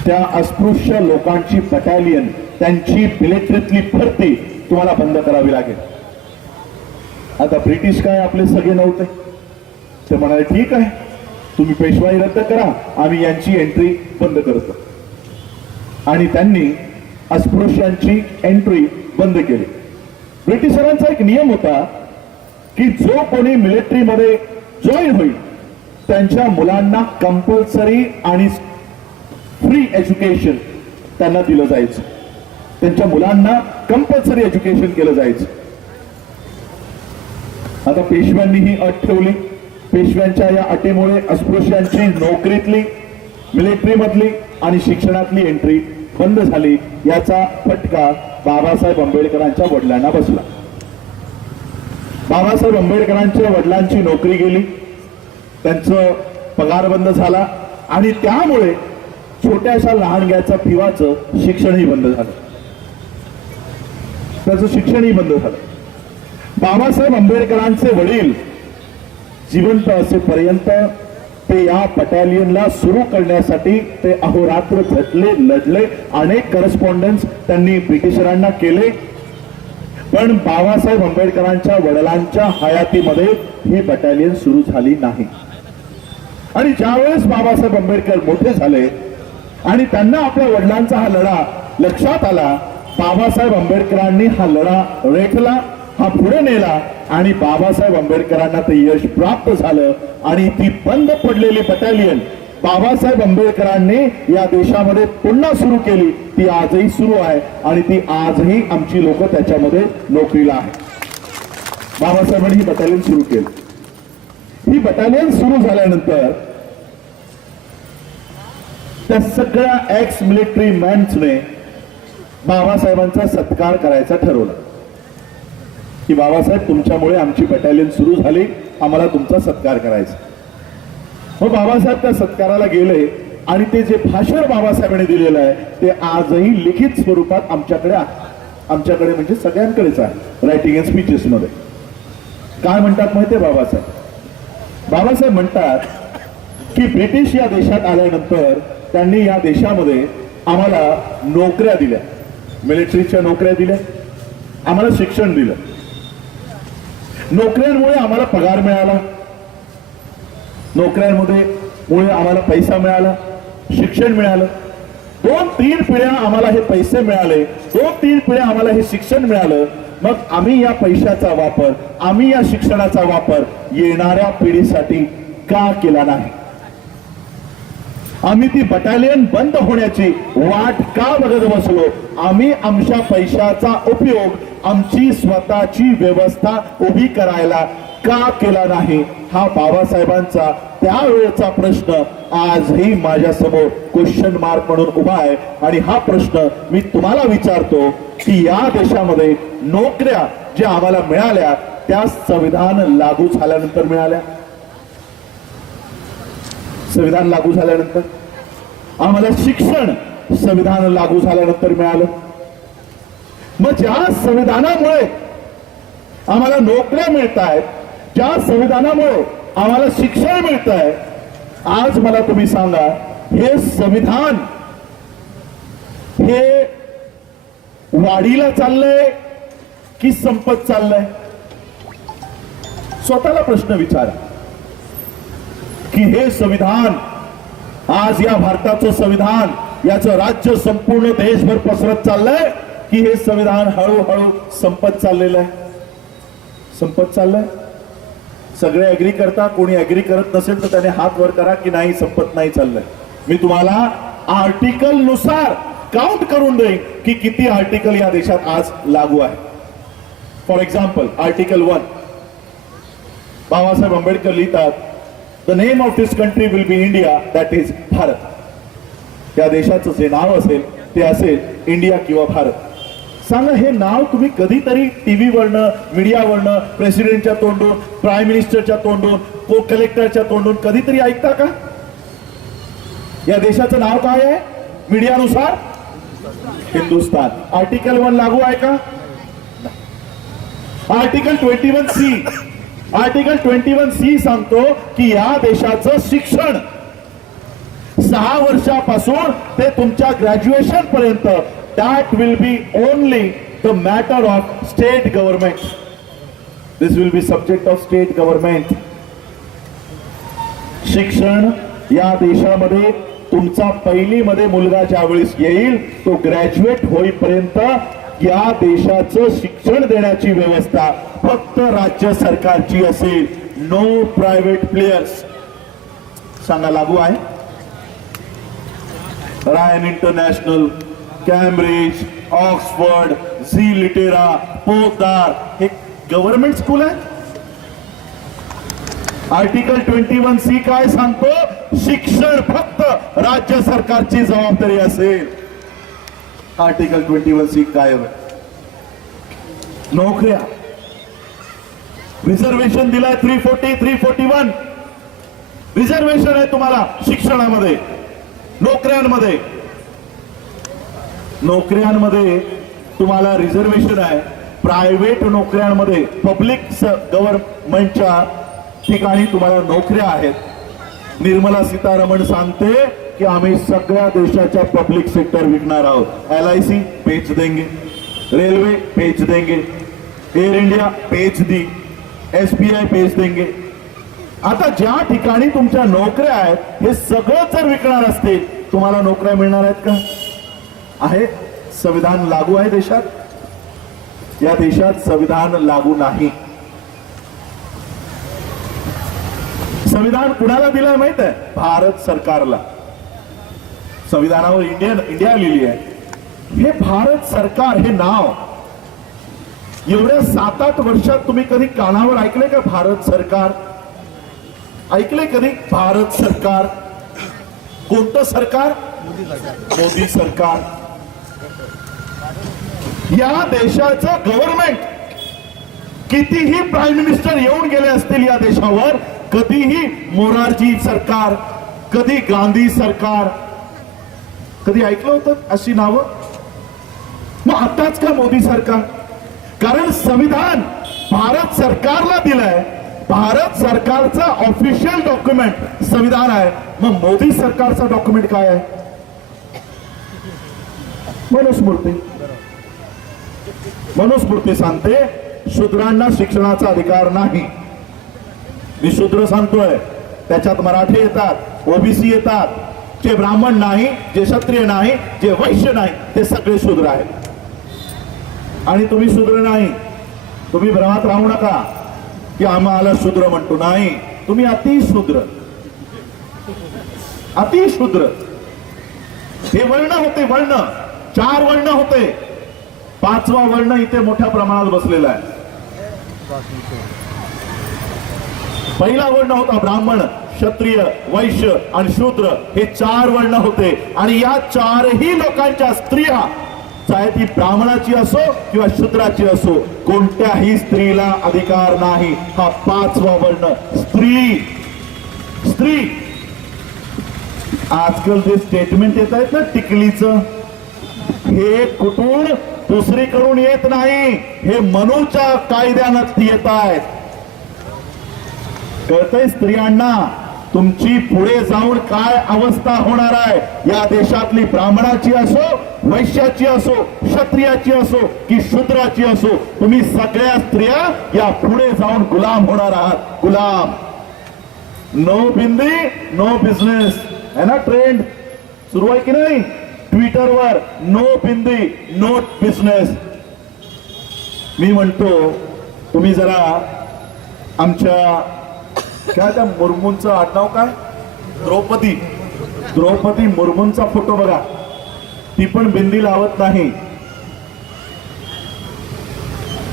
त्या अस्पृश्य लोकांची बटालियन, त्यांची मिलिटरीतली भरती तुम्हाला बंद करावी लागेल. आता ब्रिटिश काय आपले सगळे नव्हते, ते म्हणाले ठीक आहे तुम्ही पेशवाई रद्द करा, आम्ही यांची एंट्री बंद करतो. आणि त्यांनी अस्पृश्यांची एंट्री बंद केली. ब्रिटिशरांचा एक नियम होता की जो कोणी मिलिटरीमध्ये जॉईन होईल त्यांच्या मुलांना कंपल्सरी आणि फ्री एज्युकेशन त्यांना दिलं जायचं. त्यांच्या मुलांना कंपल्सरी एज्युकेशन केलं जायचं. आता पेशव्यांनी ही अट ठेवली. पेशव्यांच्या या अटीमुळे अस्पृश्यांची नोकरीतली, मिलिटरीमधली आणि शिक्षणातली एंट्री बंद झाली. याचा फटका बाबासाहेब आंबेडकरांच्या वडिलांना बसला. बाबासाहेब आंबेडकरांच्या वडिलांची नोकरी गेली, त्यांचं पगार बंद झाला आणि त्यामुळे छोट्याशा लहानग्याच्या पिवाचं शिक्षणही बंद झालं. त्याचं शिक्षणही बंद झालं. बाबासाहेब आंबेडकरांचे वडील जिवंत असेपर्यंत ते या बटालियनला सुरू करण्यासाठी ते अहोरात्र झटले, लढले. अनेक करस्पॉन्डन्स त्यांनी ब्रिटिशरांना केले. पण बाबासाहेब आंबेडकरांच्या वडिलांच्या हयातीमध्ये ही बटालियन सुरू झाली नाही. आणि ज्यावेळेस बाबासाहेब आंबेडकर मोठे झाले आणि त्यांना आपल्या वडिलांचा हा लढा लक्षात आला, बाबासाहेब आंबेडकरांनी हा लढा रेटला, हा पुढे नेला आणि बाबासाहेब आंबेडकरांना ते यश प्राप्त झालं. आणि ती बंद पडलेली बटालियन बाबासाहेब आंबेडकरांनी या देशामध्ये पुन्हा सुरू केली. ती आजही सुरू आहे आणि ती आजही आमची लोक त्याच्यामध्ये नोकरीला आहे. बाबासाहेबांनी ही बटालियन सुरू केली. ही बटालियन सुरू झाल्यानंतर त्या सगळ्या एक्स मिलिटरी मॅन्सने बाबासाहेबांचा सत्कार करायचा ठरवलं. की बाबासाहेब तुमच्यामुळे आमची बटालियन सुरू झाली, आम्हाला तुमचा सत्कार करायचा. मग बाबासाहेब त्या सत्काराला गेले आणि ते जे भाषण बाबासाहेबांनी दिलेलं आहे ते आजही लिखित स्वरूपात आमच्याकडे आहे. आमच्याकडे म्हणजे सगळ्यांकडेच आहे, रायटिंग अँड स्पीचेस मध्ये. काय म्हणतात माहितीये बाबासाहेब म्हणतात की ब्रिटिश या देशात आल्यानंतर त्यांनी या देशामध्ये आम्हाला नोकऱ्या दिल्या, मिलिटरीच्या नोकऱ्या दिल्या, आम्हाला शिक्षण दिलं. नोकऱ्यांमुळे आम्हाला पगार मिळाला, नोकऱ्यांमुळे आम्हाला पैसा मिळाला, शिक्षण मिळालं. 2-3 पिढ्या आम्हाला हे पैसे मिळाले, 2-3 पिढ्या आम्हाला हे शिक्षण मिळालं. मग आम्ही या पैशाचा वापर, आम्ही या शिक्षणाचा वापर येणाऱ्या पिढीसाठी का केला नाही? आम्ही ती बटालियन बंद होण्याची वाट का बघत बसलो? आम्ही आमच्या पैशाचा उपयोग आमची स्वतःची व्यवस्था उभी करायला का केला नाही? हा बाबासाहेबांचा त्यावेळेचा प्रश्न आजही माझ्या समोर क्वेश्चन मार्क म्हणून उभा आहे. आणि हा प्रश्न मी तुम्हाला विचारतो की या देशामध्ये नोकऱ्या ज्या आम्हाला मिळाल्या त्या संविधान लागू झाल्यानंतर मिळाल्या. संविधान लागू झाल्यानंतर आम्हाला शिक्षण संविधान लागू झाल्यानंतर मिळालं. मग ज्या संविधानामुळे आम्हाला नोकऱ्या मिळत आहेत, ज्या संविधानामुळे आम्हाला शिक्षण मिळत आहे, आज मला तुम्ही सांगा हे संविधान हे वाढीला चाललंय की संपत चाललंय? स्वतःला प्रश्न विचारा की हे संविधान, आज या भारताचं संविधान, याचं राज्य संपूर्ण देशभर पसरत चाललंय की हे संविधान हळूहळू संपत चाललेलं आहे? संपत चाललंय. सगळे अग्री करता, कोणी अग्री करत नसेल तर त्याने हात वर करा की नाही संपत नाही चाललंय. मी तुम्हाला आर्टिकल नुसार काउंट करून देईन की किती आर्टिकल या देशात आज लागू आहे. For example article 1, Babasaheb Ambedkar लिहितात, the name of this country will be India, that is Bharat. त्या देशाचं जे नाव असेल ते असेल इंडिया किंवा भारत. सांगा हे नाव तुम्ही कधीतरी टीव्ही वरनं, मीडियावरनं, प्रेसिडेंटच्या तोंडून, प्राईम मिनिस्टरच्या तोंडून, को कलेक्टरच्या तोंडून कधीतरी ऐकता का? या देशाचं नाव काय आहे मीडियानुसार? हिंदुस्तान. आर्टिकल 1 लागू आहे का? आर्टिकल 21C, आर्टिकल 21C सांगतो की या देशाचं शिक्षण 6 वर्षापासून ते तुमच्या ग्रॅज्युएशन पर्यंत that will be only the matter of state government. This will be subject of state government. शिक्षण या देशामध्ये तुमचा पहिलीमध्ये मुलगा ज्यावेळेस येईल तो ग्रॅज्युएट होईपर्यंत या देशाचं शिक्षण देण्याची व्यवस्था फक्त राज्य सरकारची असेल. No private players. सांगा लागू आहे? रायन इंटरनॅशनल, कॅम्ब्रिज, ऑक्सफर्ड, झी लिटेरा, पोद्दार हे गव्हर्नमेंट स्कूल आहे. आर्टिकल 21C काय सांगतो? शिक्षण फक्त राज्य सरकारची जबाबदारी असेल. आर्टिकल 21C काय? नोकऱ्या, रिझर्वेशन दिलाय 340, 341 रिझर्वेशन आहे तुम्हाला शिक्षणामध्ये, नोकऱ्यांमध्ये. नोकऱ्यांमध्ये तुम्हाला रिझर्वेशन आहे. प्रायव्हेट नोकऱ्यांमध्ये, पब्लिक गव्हर्नमेंटच्या ठिकाणी तुम्हाला नोकऱ्या आहेत. निर्मला सीतारमण सांगते की आम्ही सगळ्या देशाच्या पब्लिक सेक्टर विकणार आहोत. LIC बेच देंगे, रेल्वे बेच देंगे, एअर इंडिया बेच दी, SBI बेच देंगे. आता ज्या ठिकाणी तुमच्या नोकऱ्या आहेत हे सगळं जर विकणार असतील तुम्हाला नोकऱ्या मिळणार आहेत का? आहे? संविधान लागू आहे देशात? या देशात संविधान लागू नाही. संविधान कुणाला दिलंय माहित आहे? भारत सरकारला. संविधानावर इंडिया लिहिली आहे. हे भारत सरकार हे नाव एवढ्या 7-8 वर्षात तुम्ही कधी कानावर ऐकले का? भारत सरकार ऐकले कधी? भारत सरकार. कोणतं सरकार? मोदी सरकार. या देशाचं गव्हर्नमेंट कितीही प्राईम मिनिस्टर येऊन गेले असतील या देशावर, कधीही मोरारजी सरकार, कधी गांधी सरकार, कधी ऐकलं होतं अशी नावं? मग आताच का मोदी सरकार? कारण संविधान भारत सरकारला दिलंय, भारत सरकारचा ऑफिशियल डॉक्युमेंट संविधान आहे. मग मोदी सरकारचा डॉक्युमेंट काय आहे? मनुस्मृती. मनुस्मृती सांगते शूद्रांना शिक्षणाचा अधिकार नाही. मी शूद्र सांगतोय, त्याच्यात मराठे येतात, ओबीसी येतात, जे ब्राह्मण नाही, जे क्षत्रिय नाही, जे वैश्य नाही, ते सगळे शूद्र आहेत. आणि तुम्ही शूद्र नाही, तुम्ही भ्रमात राहू नका की आम्हाला शूद्र म्हणतो. नाही, तुम्ही अतिशूद्र. अतिशूद्र हे वर्ण होते, वर्ण 4 वर्ण होते, 5वा वर्ण इथे मोठ्या प्रमाणात बसलेला आहे. पहिला वर्ण होता ब्राह्मण, क्षत्रिय, वैश्य आणि शूद्र, हे 4 वर्ण होते. आणि या 4ही लोकांच्या स्त्रिया, चाहे ती ब्राह्मणाची असो किंवा शूद्राची असो, कोणत्याही स्त्रीला अधिकार नाही. हा 5वा वर्ण स्त्री. स्त्री. आजकाल जे स्टेटमेंट येत आहेत ना टिकलीचं, हे कुठून दुसरीकडून येत नाही, हे मनूच्या कायद्यानं येत आहेत. कळतंय स्त्रियांना तुमची पुढे जाऊन काय अवस्था होणार आहे? या देशातली ब्राह्मणाची असो, वैश्याची असो, क्षत्रियाची असो की शूद्राची असो, तुम्ही सगळ्या स्त्रिया या पुढे जाऊन गुलाम होणार आहात. गुलाम. नो बिंदी नो बिझनेस है ना, ट्रेंड सुरू आहे की नाही ट्विटरवर? नो बिंदी नो बिझनेस. मी म्हणतो तुम्ही जरा आमच्या काय त्या मुर्मूंचं आडनाव काय, द्रौपदी मुर्मूंचा फोटो बघा. ती पण बिंदी लावत नाही.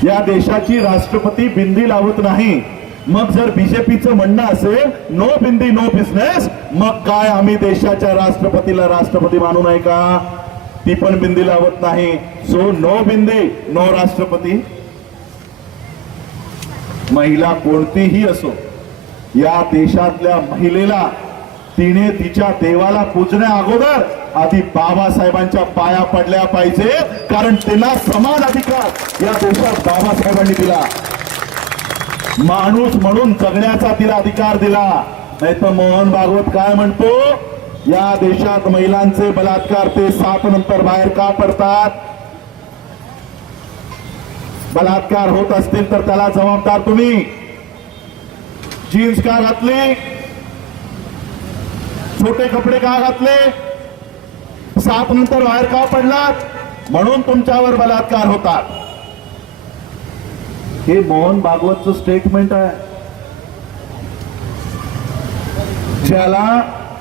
या देशाची राष्ट्रपती बिंदी लावत नाही. मग जर बीजेपीचं म्हणणं असेल नो बिंदी नो बिझनेस, मग काय आम्ही देशाच्या राष्ट्रपतीला राष्ट्रपती मानू नये का? ती पण बिंदी लावत नाही. सो नो बिंदी नो राष्ट्रपती. महिला कोणतीही असो, या देशातल्या महिलेला तिने तिच्या देवाला पूजण्या अगोदर आधी बाबासाहेबांच्या पाया पडल्या पाहिजे, कारण तिला समान अधिकार या देशात बाबासाहेबांनी दिला. माणूस म्हणून जगण्याचा तिला अधिकार दिला. नाही तर मोहन भागवत काय म्हणतो, या देशात महिलांचे बलात्कार ते 7 नंतर बाहेर का पडतात? बलात्कार होत असतील तर त्याला जबाबदार तुम्ही. जीन्स का घातली, छोटे कपडे का घातले, 7 नंतर बाहेर का पडलात? म्हणून तुमच्यावर बलात्कार होतात. हे मोहन भागवतचं स्टेटमेंट आहे. ज्याला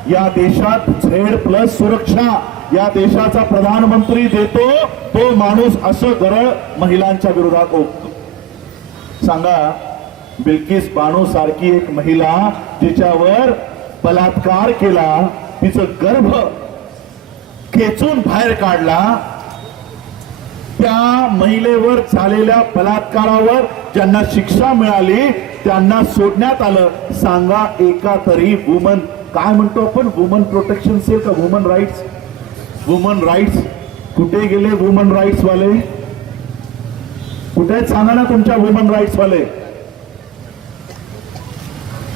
या देशात Z+ सुरक्षा या देशाचा प्रधानमंत्री देतो, तो माणूस असं गरळ महिलांच्या विरोधात ओकतो. सांगा, बिल्किस बानो सारखी एक महिला तिच्यावर बलात्कार केला, तिचं गर्भ खेचून बाहेर काढला, त्या महिलेवर झालेल्या बलात्कारावर ज्यांना शिक्षा मिळाली त्यांना सोडण्यात आलं. सांगा, एका तरी वुमन, काय म्हणतो आपण, वुमन प्रोटेक्शन सेल का वुमन राईट्स? वुमन राईट्स कुठे गेले? वुमन राईट्स वाले कुठे आहेत? सांगा ना तुमच्या वुमन राईट्स वाले.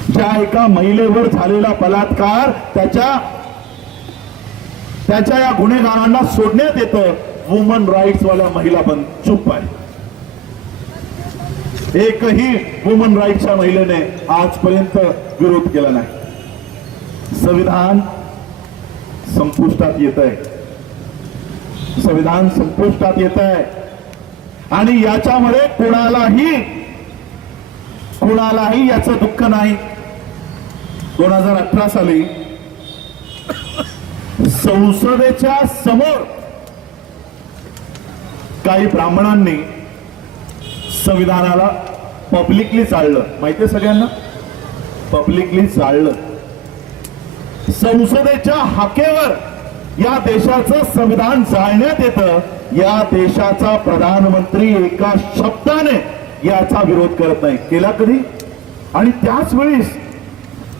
ज्या एका महिलेवर झालेला बलात्कार, त्याच्या या गुन्हेगारांना सोडण्यात येतं, वुमन राईट्स वाल्या महिला पण चुप आहे. एकही वुमन राईट्सच्या महिलेने आजपर्यंत विरोध केला नाही. संविधान संपुष्टात येत आहे. संविधान संपुष्टात येत आहे आणि याच्यामध्ये कुणालाही याचं दुःख नाही. 2018 साली संसदेच्या समोर काही ब्राह्मणांनी संविधानाला पब्लिकली जाळलं. माहितीये सगळ्यांना? पब्लिकली जाळलं. संसदेच्या हाकेवर या देशाचं संविधान जाळण्यात येतं. या देशाचा प्रधानमंत्री एका शब्दाने याचा विरोध करत नाही. केला कधी? आणि त्याच वेळेस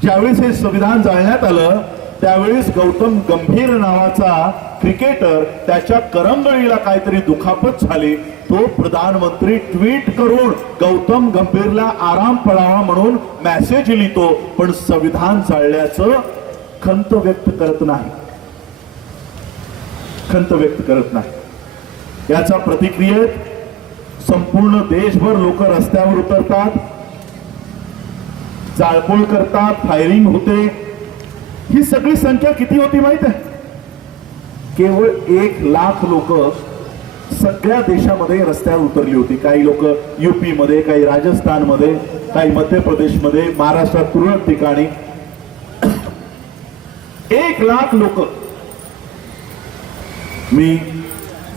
ज्यावेळेस हे संविधान जाळण्यात आलं त्यावेळेस गौतम गंभीर नावाचा क्रिकेटर त्याच्या करंगळीला काहीतरी दुखापत झाली. तो प्रधानमंत्री ट्विट करून गौतम गंभीरला आराम पडावा म्हणून मेसेज लिहितो, पण संविधान जाळल्याचं खंत व्यक्त करत नाही. खंत व्यक्त करत नाही. याच्या प्रतिक्रियेत संपूर्ण देशभर लोक रस्त्यावर उतरतात, जाळपोळ करतात, फायरिंग होते. ही सगळी संख्या किती होती माहित आहे? केवळ 1 लाख लोक सगळ्या देशामध्ये रस्त्यावर उतरली होती. काही लोक युपी मध्ये, काही राजस्थान मध्ये, काही मध्य प्रदेशमध्ये, महाराष्ट्रात तुरळक ठिकाणी 1 लाख लोक. मी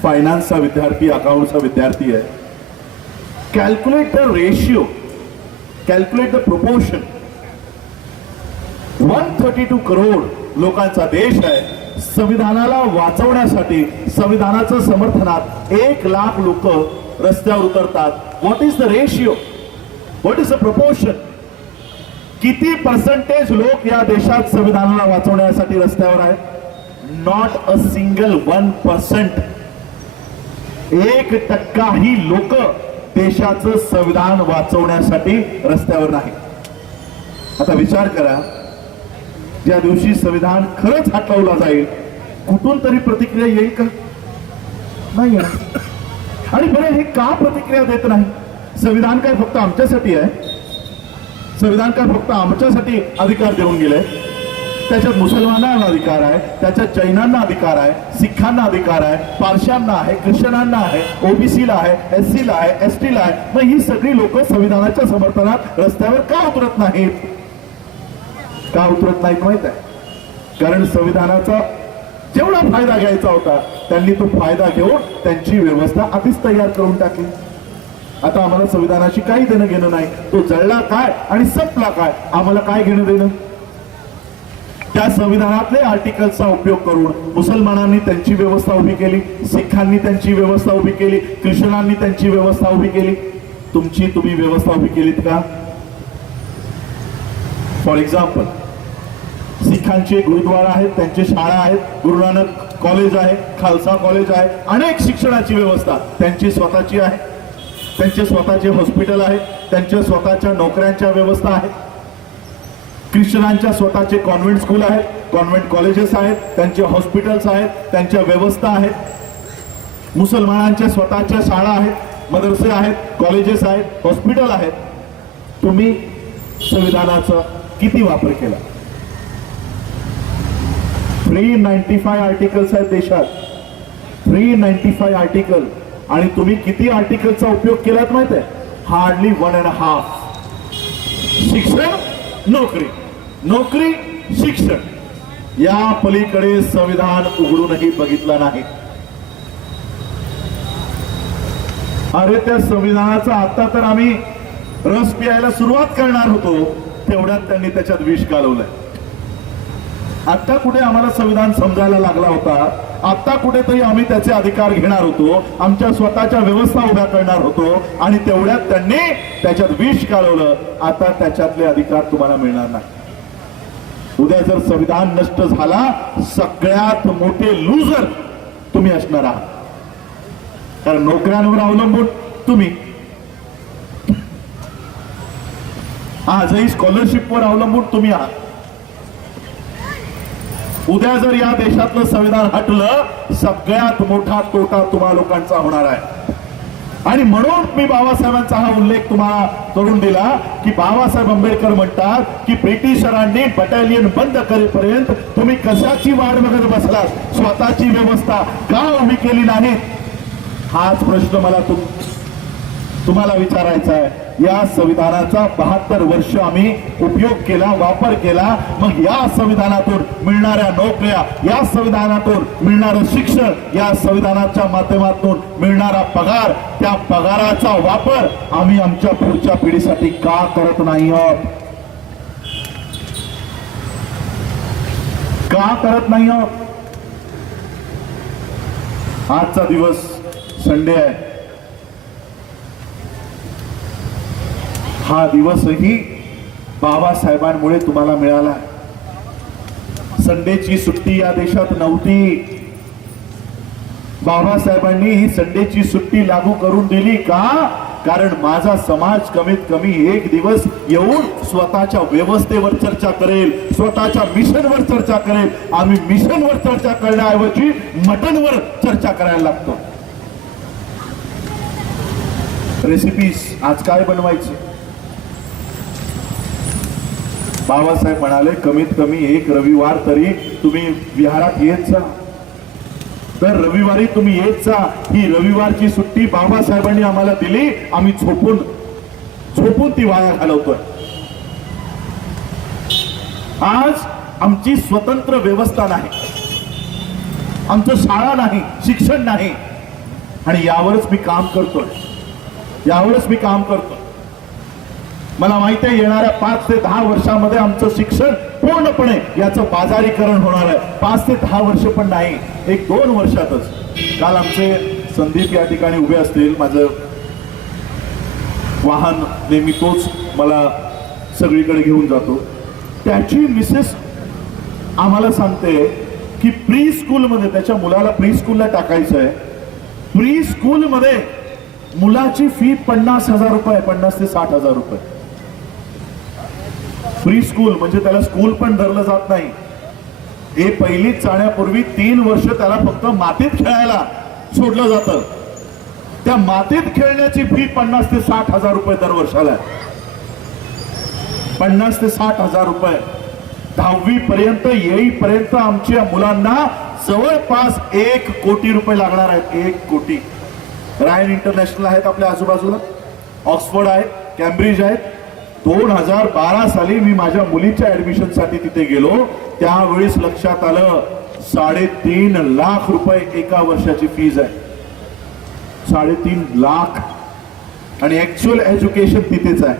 फायनान्सचा विद्यार्थी, अकाउंटचा विद्यार्थी आहे. Calculate the ratio, calculate the proportion. 132 crore लोकांचा देश आहे. संविधानाला वाचवण्यासाठी, संविधानाच्या समर्थनात 1 लाख लोक रस्त्यावर उतरतात. What is the ratio? What is the proportion? किती पर्सेंटेज लोक या देशात संविधानाला वाचवण्यासाठी रस्त्यावर आहेत? Not a single 1%. 1% ही लोक देशाचं संविधान वाचवण्यासाठी रस्त्यावर नाही. आता विचार करा, ज्या दिवशी संविधान खरंच हटवला जाईल कुठून तरी प्रतिक्रिया येईल का? नाही येणार. आणि बरं, हे का प्रतिक्रिया देत नाही? संविधान काय फक्त आमच्यासाठी आहे? संविधान काय फक्त आमच्यासाठी अधिकार देऊन गेले? त्याच्यात मुसलमानांना अधिकार आहे, त्याच्यात जैनांना अधिकार आहे, सिखांना अधिकार आहे, पारशांना आहे, ख्रिश्चनांना आहे, ओबीसीला आहे, एससी ला आहे, एसटी ला आहे. मग ही सगळी लोक संविधानाच्या समर्थनात रस्त्यावर का उतरत नाहीत? का उतरत नाहीत माहित आहे? कारण संविधानाचा जेवढा फायदा घ्यायचा होता त्यांनी तो फायदा घेऊन त्यांची व्यवस्था आधीच तयार करून टाकली. आता आम्हाला संविधानाशी काही देणं घेणं नाही. तो जळला काय आणि संपला काय, आम्हाला काय घेणं देणं? त्या संविधानातले आर्टिकलचा उपयोग करून मुसलमानांनी त्यांची व्यवस्था उभी केली, सिखांनी त्यांची व्यवस्था उभी केली, ख्रिश्चनांनी त्यांची व्यवस्था उभी केली. तुम्ही व्यवस्था उभी केलीत का? फॉर एक्झाम्पल, सिखांचे गुरुद्वारा आहेत, त्यांची शाळा आहेत, गुरु नानक कॉलेज आहे, खालसा कॉलेज आहे, अनेक शिक्षणाची व्यवस्था त्यांची स्वतःची आहे. त्यांचे स्वतःचे हॉस्पिटल आहेत, त्यांच्या स्वतःच्या नोकऱ्यांच्या व्यवस्था आहेत. ख्रिश्चनांच्या स्वतःचे कॉन्व्हेंट स्कूल आहेत, कॉन्व्हेंट कॉलेजेस आहेत, त्यांचे हॉस्पिटल्स आहेत, त्यांच्या व्यवस्था आहेत. मुसलमानांच्या स्वतःच्या शाळा आहेत, मदरसे आहेत, कॉलेजेस आहेत, हॉस्पिटल आहेत. तुम्ही संविधानाचा किती वापर केला? 395 आर्टिकल्स आहेत देशात, 395 आर्टिकल. आणि तुम्ही किती आर्टिकलचा उपयोग केलात माहित आहे? हार्डली 1.5. शिक्षण, नोकरी, नोकरी, शिक्षण, या पलीकडे संविधान उघडूनही बघितलं नाही. अरे त्या संविधानाचा आता तर आम्ही रस प्यायला सुरुवात करणार होतो, तेवढ्यात त्यांनी त्याच्यात विष घालवलंय. आता कुठे आम्हाला संविधान समजायला लागला होता, आता कुठेतरी आम्ही त्याचे अधिकार घेणार होतो, आमच्या स्वतःच्या व्यवस्था उभ्या करणार होतो, आणि तेवढ्यात त्यांनी त्याच्यात विष घालवलं. आता त्याच्यातले अधिकार तुम्हाला मिळणार नाही. उद्या जर संविधान नष्ट झाला, सगळ्यात मोठे लूजर तुम्ही असणार आहात. कारण नोकऱ्यांवर अवलंबून तुम्ही, आजही स्कॉलरशिपवर अवलंबून तुम्ही आहात. उद्या जर या देशातलं संविधान हटलं, सगळ्यात मोठा तोटा तुम्हा लोकांचा होणार आहे. आणि म्हणून मी बाबासाहेबांचा हा उल्लेख तुम्हाला करून दिला की बाबासाहेब आंबेडकर म्हणतात की ब्रिटिशरांनी बटालियन बंद करेपर्यंत तुम्ही कशाची वाट बघत बसलात? स्वतःची व्यवस्था का उभी केली नाही? हाच प्रश्न मला तुम्हाला विचारायचा आहे. या संविधानाचा 72 वर्ष आम्ही उपयोग केला, वापर केला. मग या संविधानातून मिळणाऱ्या नोकऱ्या, या संविधानातून मिळणारं शिक्षण, या संविधानाच्या माध्यमातून मिळणारा पगार, त्या पगाराचा वापर आम्ही आमच्या पुढच्या पिढीसाठी का करत नाही आहोत? का करत नाही आहोत? आजचा दिवस संडे आहे. हा दिवसही बाबासाहेबांमुळे तुम्हाला मिळाला. संडेची सुट्टी या देशात नव्हती. बाबासाहेबांनी ही संडेची सुट्टी लागू करून दिली का? कारण माझा समाज कमीत कमी एक दिवस येऊन स्वतःच्या व्यवस्थेवर चर्चा करेल, स्वतःच्या मिशनवर चर्चा करेल. आम्ही मिशनवर चर्चा करण्याऐवजी मटनवर चर्चा करायला लागतो. रेसिपीज आज काय बनवायची? बाबासाहेब म्हणाले कमीत कमी एक रविवार तरी तुम्ही विहारात येत जा. तर रविवारी तुम्ही येत जा. ही रविवारची सुट्टी बाबासाहेबांनी आम्हाला दिली. आम्ही झोपून ती वाया घालवतोय. आज आमची स्वतंत्र व्यवस्था नाही, आमचं शाळा नाही, शिक्षण नाही. आणि यावरच मी काम करतोय. मला माहिती आहे येणाऱ्या 5 ते 10 वर्षामध्ये आमचं शिक्षण पूर्णपणे याचं बाजारीकरण होणार आहे. 5 ते 10 वर्ष पण नाही, 1-2 वर्षातच. काल आमचे संदीप या ठिकाणी उभे असतील. माझं वाहन नेहमी तोच मला सगळीकडे घेऊन जातो. त्याची मिसेस आम्हाला सांगते की प्री स्कूलमध्ये त्याच्या मुलाला प्री स्कूलला टाकायचं आहे. प्री स्कूलमध्ये मुलाची फी 50,000 रुपये, 50 ते 60,000 रुपये. प्री स्कूल म्हणजे त्याला स्कूल पण धरलं जात नाही. हे पहिलीत जाण्यापूर्वी 3 वर्ष त्याला फक्त मातीत खेळायला सोडलं जातं. त्या मातीत खेळण्याची फी 50 ते 60,000 रुपये दरवर्षाला. 50 ते 60,000 रुपये. 10वी पर्यंत येईपर्यंत आमच्या मुलांना जवळपास 1 कोटी रुपये लागणार आहेत. 1 कोटी. रायन इंटरनॅशनल आहेत आपल्या आजूबाजूला, ऑक्सफोर्ड आहेत, कॅम्ब्रिज आहेत. 2012 साली मी माझ्या मुलीच्या ऍडमिशनसाठी तिथे गेलो. त्यावेळेस लक्षात आलं 3.5 लाख रुपये एका वर्षाची फीज आहे. 3.5 लाख. आणि ऍक्च्युअल एज्युकेशन तिथेच आहे.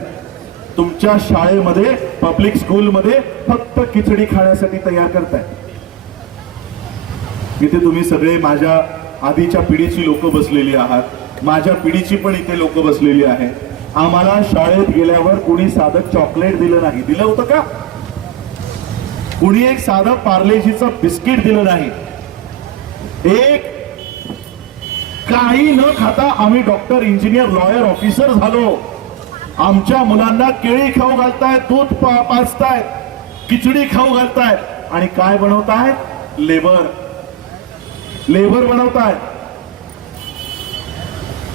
तुमच्या शाळेमध्ये, पब्लिक स्कूलमध्ये फक्त खिचडी खाण्यासाठी तयार करताय. इथे तुम्ही सगळे माझ्या आधीच्या पिढीची लोक बसलेली आहात, माझ्या पिढीची पण इथे लोक बसलेली आहे. आम्हाला शाळेत गेल्यावर कुणी साधं चॉकलेट दिलं नाही. दिलं होतं का? कुणी एक साधं पार्लेजीचं बिस्किट दिलं नाही. एक काही न खाता आम्ही डॉक्टर, इंजिनियर, लॉयर, ऑफिसर झालो. आमच्या मुलांना केळी खाऊ घालतायत, दूध पाजतायत, खिचडी खाऊ घालतायत. आणि काय बनवतायत? लेबर बनवतायत.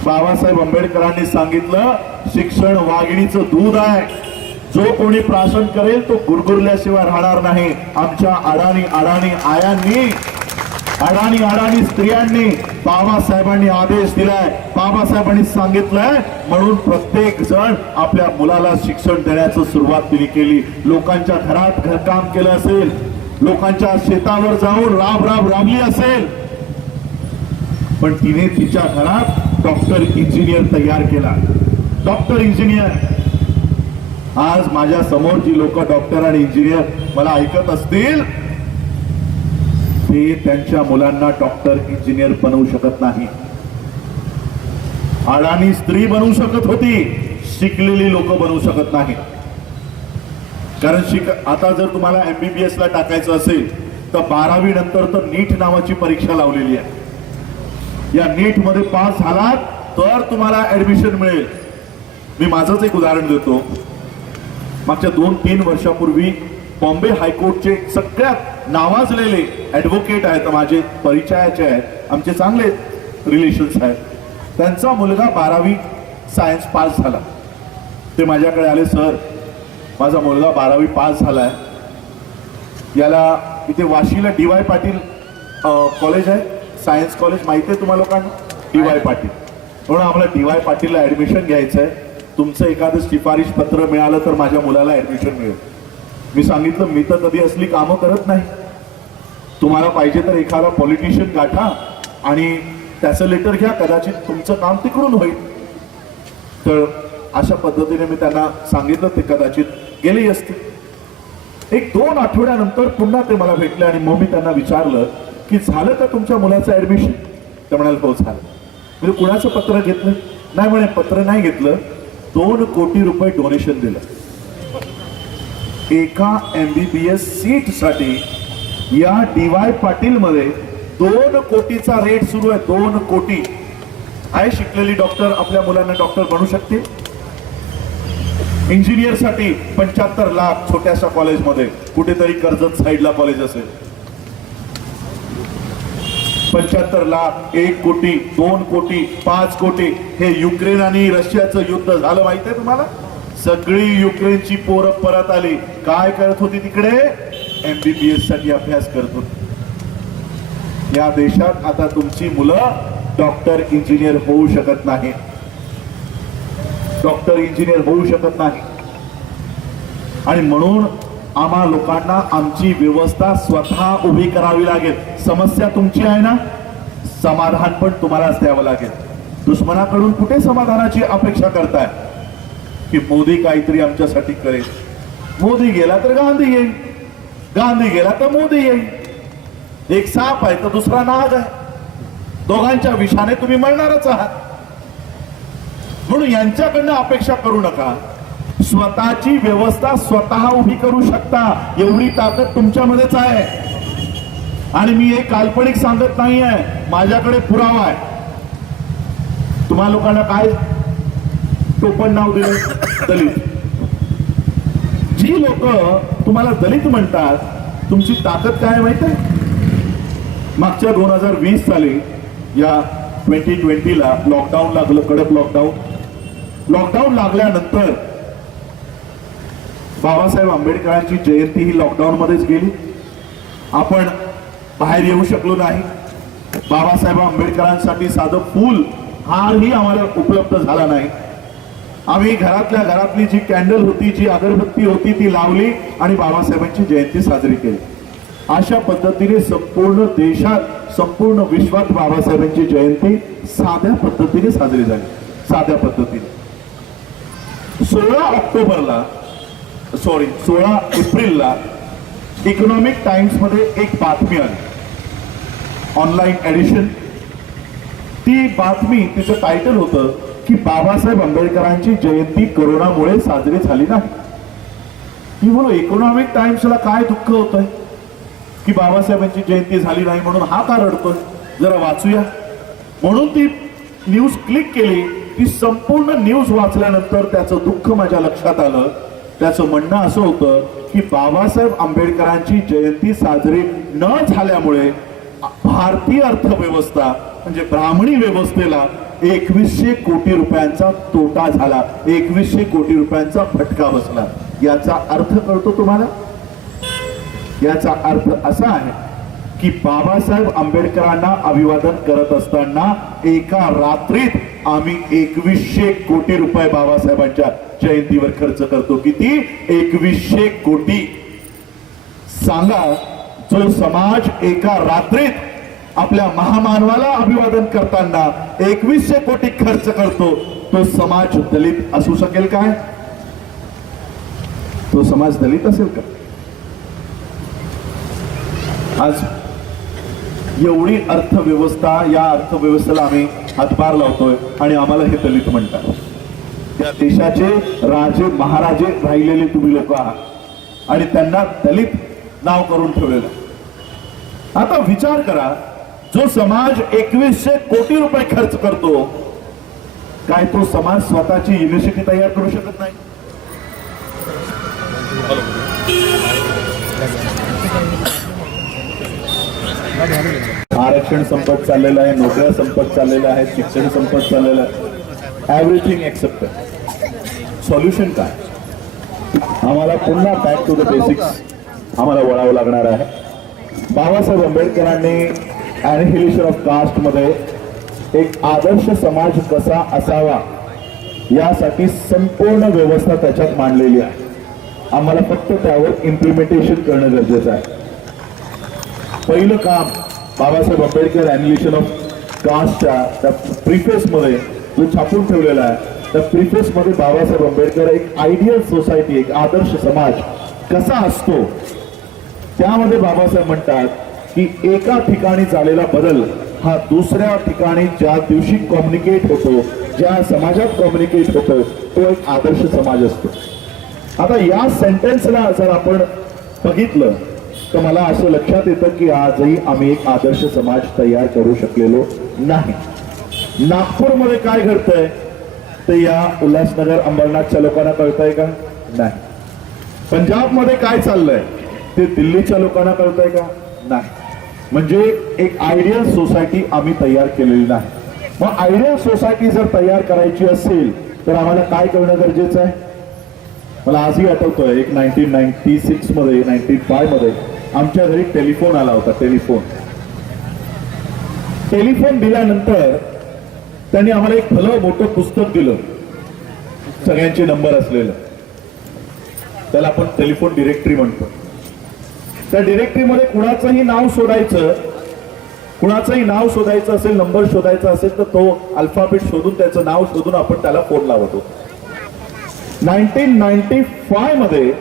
बाबासाहेब आंबेडकरांनी सांगितलं शिक्षण वाघिणीचं दूध आहे. जो कोणी प्राशन करेल तो गुरगुरल्याशिवाय राहणार नाही. आमच्या अडाणी आयांनी, अडाणी स्त्रियांनी बाबासाहेबांनी आदेश दिलाय, बाबासाहेबांनी सांगितलंय. म्हणून प्रत्येक जण आपल्या मुलाला शिक्षण देण्याचं सुरुवात तिने केली. लोकांच्या घरात घरकाम केलं असेल, लोकांच्या शेतावर जाऊन राबली असेल, पण तिने तिच्या घरात डॉक्टर, इंजिनियर तयार केला. Doctor, engineer. आज माझ्या समोर जी लोक डॉक्टर आणि इंजिनियर मला ऐकत असतील, ते त्यांच्या मुलांना डॉक्टर, इंजिनियर बनवू शकत नाही. अडाणी स्त्री बनवू शकत होती, शिकलेली लोक बनवू शकत नाही. कारण आता जर तुम्हाला MBBS ला टाकायचं असेल तर 12वी नंतर तर नीट नावाची परीक्षा लावलेली आहे. या नीट मध्ये पास झालात तर तुम्हाला ऍडमिशन मिळेल. मी माझंच एक उदाहरण देतो. मागच्या 2-3 वर्षापूर्वी बॉम्बे हायकोर्टचे सगळ्यात नावाजलेले ऍडव्होकेट आहेत, माझे परिचयाचे आहेत, आमचे चांगले रिलेशन्स आहेत. त्यांचा मुलगा 12वी सायन्स पास झाला. ते माझ्याकडे आले, सर माझा मुलगा 12वी पास झालाय, याला इथे वाशीला DY पाटील कॉलेज आहे, सायन्स कॉलेज माहिती आहे तुम्हाला लोकांना, DY पाटील. म्हणून आम्हाला DY पाटीलला ऍडमिशन घ्यायचं आहे. तुमचं एखादं शिफारिश पत्र मिळालं तर माझ्या मुलाला ऍडमिशन मिळेल. मी सांगितलं मी तर कधी असली कामं करत नाही. तुम्हाला पाहिजे तर एखादा पॉलिटिशियन गाठा आणि त्याचं लेटर घ्या, कदाचित तुमचं काम तिकडून होईल. तर अशा पद्धतीने मी त्यांना सांगितलं. ते कदाचित गेले असते. 1-2 आठवड्यानंतर पुन्हा ते मला भेटले आणि मग मी त्यांना विचारलं की झालं का तुमच्या मुलाचं ऍडमिशन? ते म्हणाले हो झालं. म्हणजे कुणाचं पत्र घेतलं? नाही म्हणे पत्र नाही घेतलं, 2 कोटी रुपये डोनेशन दिलं एका MBBS सीट साठी. या DY पाटील मध्ये 2 कोटीचा रेट सुरू आहे. 2 कोटी. आहे शिकलेली डॉक्टर आपल्या मुलांना डॉक्टर बनू शकतील. इंजिनियर साठी 75 लाख छोट्याशा कॉलेजमध्ये, कुठेतरी कर्जत साईडला कॉलेज असेल. 75 लाख, 1 कोटी, 2 कोटी, 5 कोटी. हे युक्रेन आणि रशियाचं युद्ध झालं माहित आहे तुम्हाला. सगळी युक्रेनची पोरं परत आली. काय करत होती तिकडे? MBBS साठी अभ्यास करत होती. या देशात आता तुमची मुलं डॉक्टर इंजिनियर होऊ शकत नाही. डॉक्टर इंजिनियर होऊ शकत नाही. आणि म्हणून आम्हा लोकांना आमची व्यवस्था स्वतः उभी करावी लागेल. समस्या तुमची आहे ना, समाधान पण तुम्हालाच द्यावं लागेल. दुश्मनाकडून कुठे समाधानाची अपेक्षा करताय की मोदी काहीतरी आमच्यासाठी करेल. मोदी गेला तर गांधी येईल, गांधी गेला तर मोदी येईल. एक साप आहे तर दुसरा नाग आहे. दोघांच्या विषाने तुम्ही मरणारच आहात. म्हणून यांच्याकडनं अपेक्षा करू नका. स्वतःची व्यवस्था स्वतः उभी करू शकता एवढी ताकद तुमच्यामध्येच आहे. आणि मी एक काल्पनिक सांगत नाही आहे, माझ्याकडे पुरावा आहे. तुम्हा लोकांना काय टोपण नाव दिलं? दलित. जी लोक तुम्हाला दलित म्हणतात, तुमची ताकद काय माहित आहे? मागच्या 2020 साली या 2020ला लॉकडाऊन लागलं, कडक लॉकडाऊन. लॉकडाऊन लागल्यानंतर बाबासाहेब आंबेडकरांची जयंती ही लॉकडाऊन मध्येच गेली. आपण बाहेर येऊ शकलो नाही. बाबासाहेब आंबेडकरांसाठी साधं फूल हारही आम्हाला उपलब्ध झाला नाही. आम्ही घरातल्या घरातली जी कॅन्डल होती, जी अगरबत्ती होती ती लावली आणि बाबासाहेबांची जयंती साजरी केली. अशा पद्धतीने संपूर्ण देशात, संपूर्ण विश्वात बाबासाहेबांची जयंती साध्या पद्धतीने साजरी झाली. साध्या पद्धतीने 16 एप्रिलला इकॉनॉमिक टाइम्स मध्ये एक बातमी आली, ऑनलाईन एडिशन. ती बातमी, तिचं टायटल होतं की बाबासाहेब आंबेडकरांची जयंती कोरोनामुळे साजरी झाली नाही. मी बोलो इकॉनॉमिक टाइम्सला काय दुःख होतंय की बाबासाहेबांची जयंती झाली नाही म्हणून हा का रडतोय, जरा वाचूया. म्हणून ती न्यूज क्लिक केली. ती संपूर्ण न्यूज वाचल्यानंतर त्याचं दुःख माझ्या लक्षात आलं. त्याचं म्हणणं असं होतं की बाबासाहेब आंबेडकरांची जयंती साजरी न झाल्यामुळे भारतीय अर्थव्यवस्था म्हणजे ब्राह्मणी व्यवस्थेला 2100 कोटी रुपयांचा तोटा झाला, 2100 कोटी रुपयांचा फटका बसला. याचा अर्थ कळतो तुम्हाला? याचा अर्थ असा आहे की बाबासाहेब आंबेडकरांना अभिवादन करत असताना एका रात्रीत आम्ही 2100 कोटी रुपये बाबासाहेबांच्या जयंतीवर खर्च करतो. किती? 2100 कोटी. सांगा, जो समाज एका रात्रीत आपल्या महामानवाला अभिवादन करताना 2100 कोटी खर्च करतो, तो समाज दलित असू शकेल काय? तो समाज दलित असेल का? आज एवढी अर्थव्यवस्था, या अर्थव्यवस्थेला आम्ही हातभार लावतोय आणि आम्हाला हे दलित म्हणतात. त्या देशाचे राजे महाराजे राहिलेले तुम्ही लोक आहात आणि त्यांना दलित नाव करून ठेवलेलं. आता विचार करा, जो समाज 2100 कोटी रुपये खर्च करतो, काय तो समाज स्वतःची युनिव्हर्सिटी तयार करू शकत नाही? आरक्षण संपत चाललेलं आहे, नोकऱ्या संपत चाललेल्या आहेत, शिक्षण संपत चाललेलं आहे. Everything accept. सॉल्युशन काय? आम्हाला पुन्हा बॅक टू द बेसिक्स आम्हाला वळावं लागणार आहे. बाबासाहेब आंबेडकरांनी ॲनिहिलेशन ऑफ कास्ट मध्ये एक आदर्श समाज कसा असावा यासाठी संपूर्ण व्यवस्था त्याच्यात मांडलेली आहे. आम्हाला फक्त त्यावर इम्प्लिमेंटेशन करणं गरजेचं आहे. पहिलं काम बाबासाहेब आंबेडकर ॲनिहिलेशन ऑफ कास्टच्या त्या प्रिफेस मध्ये जो छापून ठेवलेला आहे, त्या प्रिफेस मध्ये बाबासाहेब आंबेडकर एक आयडियल सोसायटी, एक आदर्श समाज कसा असतो, त्यामध्ये बाबासाहेब म्हणतात की एका ठिकाणी झालेला बदल हा दुसऱ्या ठिकाणी ज्या दिवशी कम्युनिकेट होतो ज्या समाजात कम्युनिकेट होतो तो एक आदर्श समाज असतो. आता या सेंटेन्सला जर आपण बघितलं तर मला असं लक्षात येतं की आजही आम्ही एक आदर्श समाज तयार करू शकलेलो नाही. नागपूरमध्ये काय घडतंय ते या उल्हासनगर अंबरनाथच्या लोकांना कळतंय का? नाही. पंजाबमध्ये काय चाललंय ते दिल्लीच्या लोकांना कळतंय का? नाही. म्हणजे एक आयडियल सोसायटी आम्ही तयार केलेली नाही. मग आयडियल सोसायटी जर तयार करायची असेल तर आम्हाला काय करणं गरजेचं आहे? मला आजही आठवतोय एक 1996 मध्ये 95 मध्ये आमच्या घरी टेलिफोन आला होता. टेलिफोन दिल्यानंतर त्यांनी आम्हाला एक भलं मोठं पुस्तक दिलं, सगळ्यांचे नंबर असलेलं. त्याला आपण टेलिफोन डिरेक्टरी म्हणतो. त्या डिरेक्टरीमध्ये कुणाचंही नाव शोधायचं असेल, नंबर शोधायचा असेल तर तो अल्फाबेट शोधून त्याचं नाव शोधून आपण त्याला फोन लावत होतो. 1995 मध्ये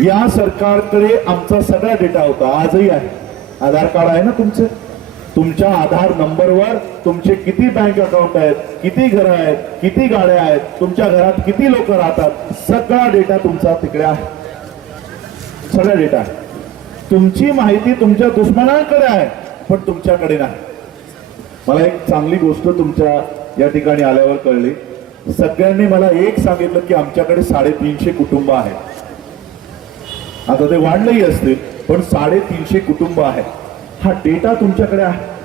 या सरकारकडे आमचा सगळा डेटा होता. आजही आहे. आधार कार्ड आहे ना तुमचे, तुमच्या आधार नंबरवर तुमचे किती बँक अकाउंट आहेत, किती घरं आहेत, किती गाड्या आहेत, तुमच्या घरात किती लोक राहतात, सगळा डेटा तुमचा तिकडे आहे. सगळा डेटा आहे. तुमची माहिती तुमच्या दुश्मनांकडे आहे पण तुमच्याकडे नाही. मला एक चांगली गोष्ट तुमच्या या ठिकाणी आल्यावर कळली. सगळ्यांनी मला एक सांगितलं की आमच्याकडे 350 कुटुंब आहेत. आता ते वाढलेही असतील पण 350 कुटुंब आहेत. हा डेटा तुमच्याकडे आहे.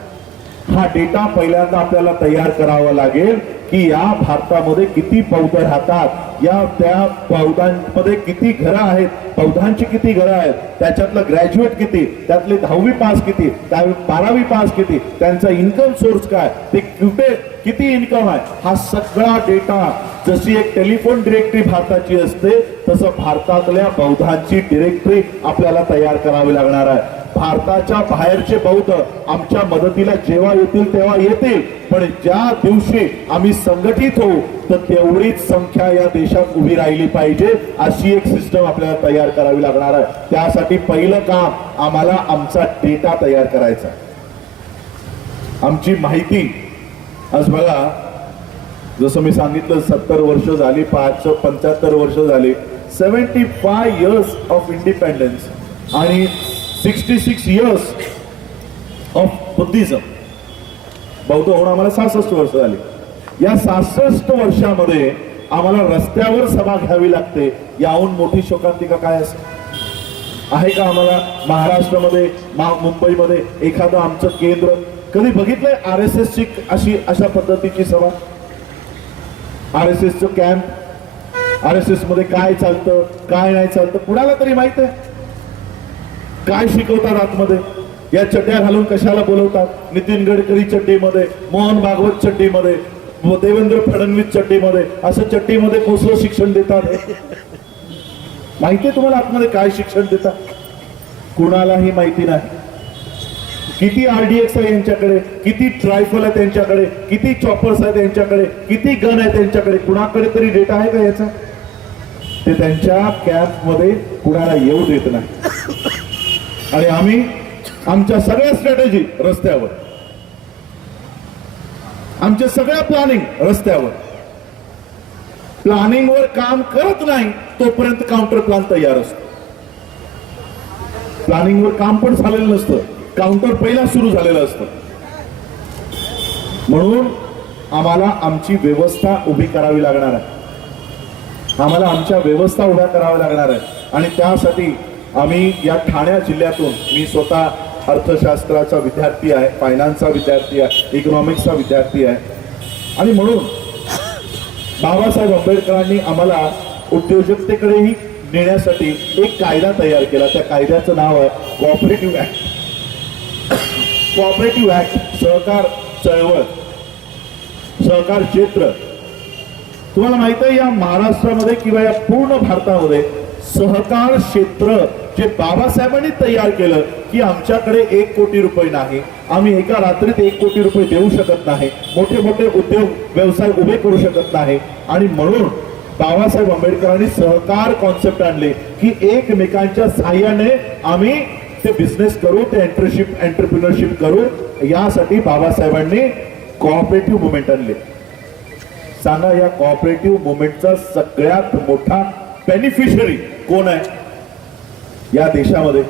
हा डेटा पहिल्यांदा आपल्याला तयार करावा लागेल की या भारतामध्ये किती बौद्ध राहतात, या त्या बौद्धांमध्ये किती घरं आहेत, बौद्धांची किती घरं आहेत, त्याच्यातलं ग्रॅज्युएट किती, त्यातले 10वी पास किती, 12वी पास किती, त्यांचा इन्कम सोर्स काय, ते कुठे किती इन्कम आहे, हा सगळा डेटा. जशी एक टेलिफोन डिरेक्टरी भारताची असते तसं भारतातल्या बौद्धांची डिरेक्टरी आपल्याला तयार करावी लागणार आहे. भारताच्या बाहेरचे बौद्ध आमच्या मदतीला जेव्हा येतील तेव्हा येतील, पण ज्या दिवशी आम्ही संघटित होऊ तर तेवढीच संख्या या देशात उभी राहिली पाहिजे. अशी एक सिस्टम आपल्याला तयार करावी लागणार आहे. त्यासाठी पहिलं काम आम्हाला आमचा डेटा तयार करायचा. आमची माहिती आज बघा, जसं मी सांगितलं 70 वर्ष झाली, 75 वर्ष झाली, 75 years ऑफ इंडिपेंडन्स आणि 66 years ऑफ बुद्धिझम. बौद्ध होऊन आम्हाला 66 वर्ष झाली. या 66 वर्षामध्ये आम्हाला रस्त्यावर सभा घ्यावी लागते. याहून मोठी शोकांतिका काय आहे का आम्हाला? महाराष्ट्रामध्ये मुंबईमध्ये एखादं आमचं केंद्र कधी बघितलंय RSS ची अशा पद्धतीची सभा? RSS चं कॅम्प, RSS मध्ये काय चालतं काय नाही चालतं कुणाला तरी माहित आहे? काय शिकवतात आतमध्ये? या चड्ड्या घालून कशाला बोलवतात? नितीन गडकरी चड्डीमध्ये, मोहन भागवत चड्डीमध्ये, देवेंद्र फडणवीस चड्डीमध्ये, असं चड्डीमध्ये कसलं शिक्षण देतात? माहितीये तुम्हाला आतमध्ये काय शिक्षण देतात? कुणालाही माहिती नाही. किती RDX आहे यांच्याकडे, किती ट्रायफल आहे त्यांच्याकडे, किती चॉपर्स आहेत त्यांच्याकडे, किती गन आहे त्यांच्याकडे, कुणाकडे तरी डेटा आहे का याचा? ते त्यांच्या कॅम्प मध्ये कुणाला येऊ देत नाही. आणि आम्ही आमच्या सगळ्या स्ट्रॅटेजी रस्त्यावर, आमच्या सगळ्या प्लॅनिंग रस्त्यावर. प्लॅनिंगवर काम करत नाही तोपर्यंत काउंटर प्लॅन तयार असतो. प्लॅनिंगवर काम पण झालेलं नसतं, काउंटर पहिला सुरू झालेलं असतं. म्हणून आम्हाला आमची व्यवस्था उभी करावी लागणार आहे. आम्हाला आमच्या व्यवस्था उभ्या कराव्या लागणार आहे. आणि त्यासाठी आम्ही या ठाणे जिल्ह्यातून, मी स्वतः अर्थशास्त्राचा विद्यार्थी आहे, फायनान्सचा विद्यार्थी आहे, इकॉनॉमिक्सचा विद्यार्थी आहे. आणि म्हणून बाबासाहेब आंबेडकरांनी आम्हाला उद्योजकतेकडेही नेण्यासाठी एक कायदा तयार केला. त्या कायद्याचं नाव आहे कोऑपरेटिव्ह ऍक्ट. कोऑपरेटिव्ह ऍक्ट, सहकार चळवळ, सहकार क्षेत्र. तुम्हाला माहित आहे या महाराष्ट्रामध्ये किंवा या पूर्ण भारतामध्ये सहकार क्षेत्र जे बाबासाहेबांनी तयार केलं की आमच्याकडे 1 कोटी रुपये नाही, आम्ही एका रात्रीत 1 कोटी रुपये देऊ शकत नाही, मोठे मोठे उद्योग व्यवसाय उभे करू शकत नाही. आणि म्हणून बाबासाहेब आंबेडकरांनी सहकार कॉन्सेप्ट आणले की एकमेकांच्या सहाय्याने आम्ही ते बिझनेस करू, ते एंटरप्रिनरशिप करू. यासाठी बाबासाहेबांनी कोऑपरेटिव्ह मुवमेंट आणले. सांगा या कोऑपरेटिव्ह मुवमेंटचा सगळ्यात मोठा बेनिफिशरी कोण आहे या देशामध्ये?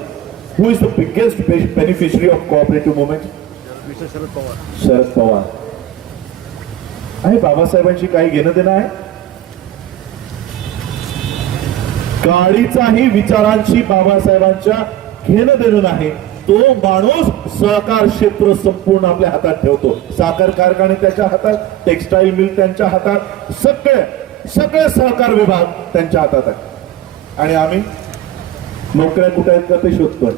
Who is the biggest beneficiary of cooperative movement? Sharad Pawar आहे. बाबासाहेबांशी काही घेणं देणं आहे? गाडीचाही विचारांशी बाबासाहेबांच्या घेणं देणं नाही. तो माणूस सहकार क्षेत्र संपूर्ण आपल्या हातात ठेवतो. साखर कारखाने त्याच्या हातात, टेक्सटाईल मिल त्यांच्या हातात, सगळे सहकार विभाग त्यांच्या हातात आहे. आणि आम्ही नोकऱ्या कुठे आहेत का ते शोधतोय.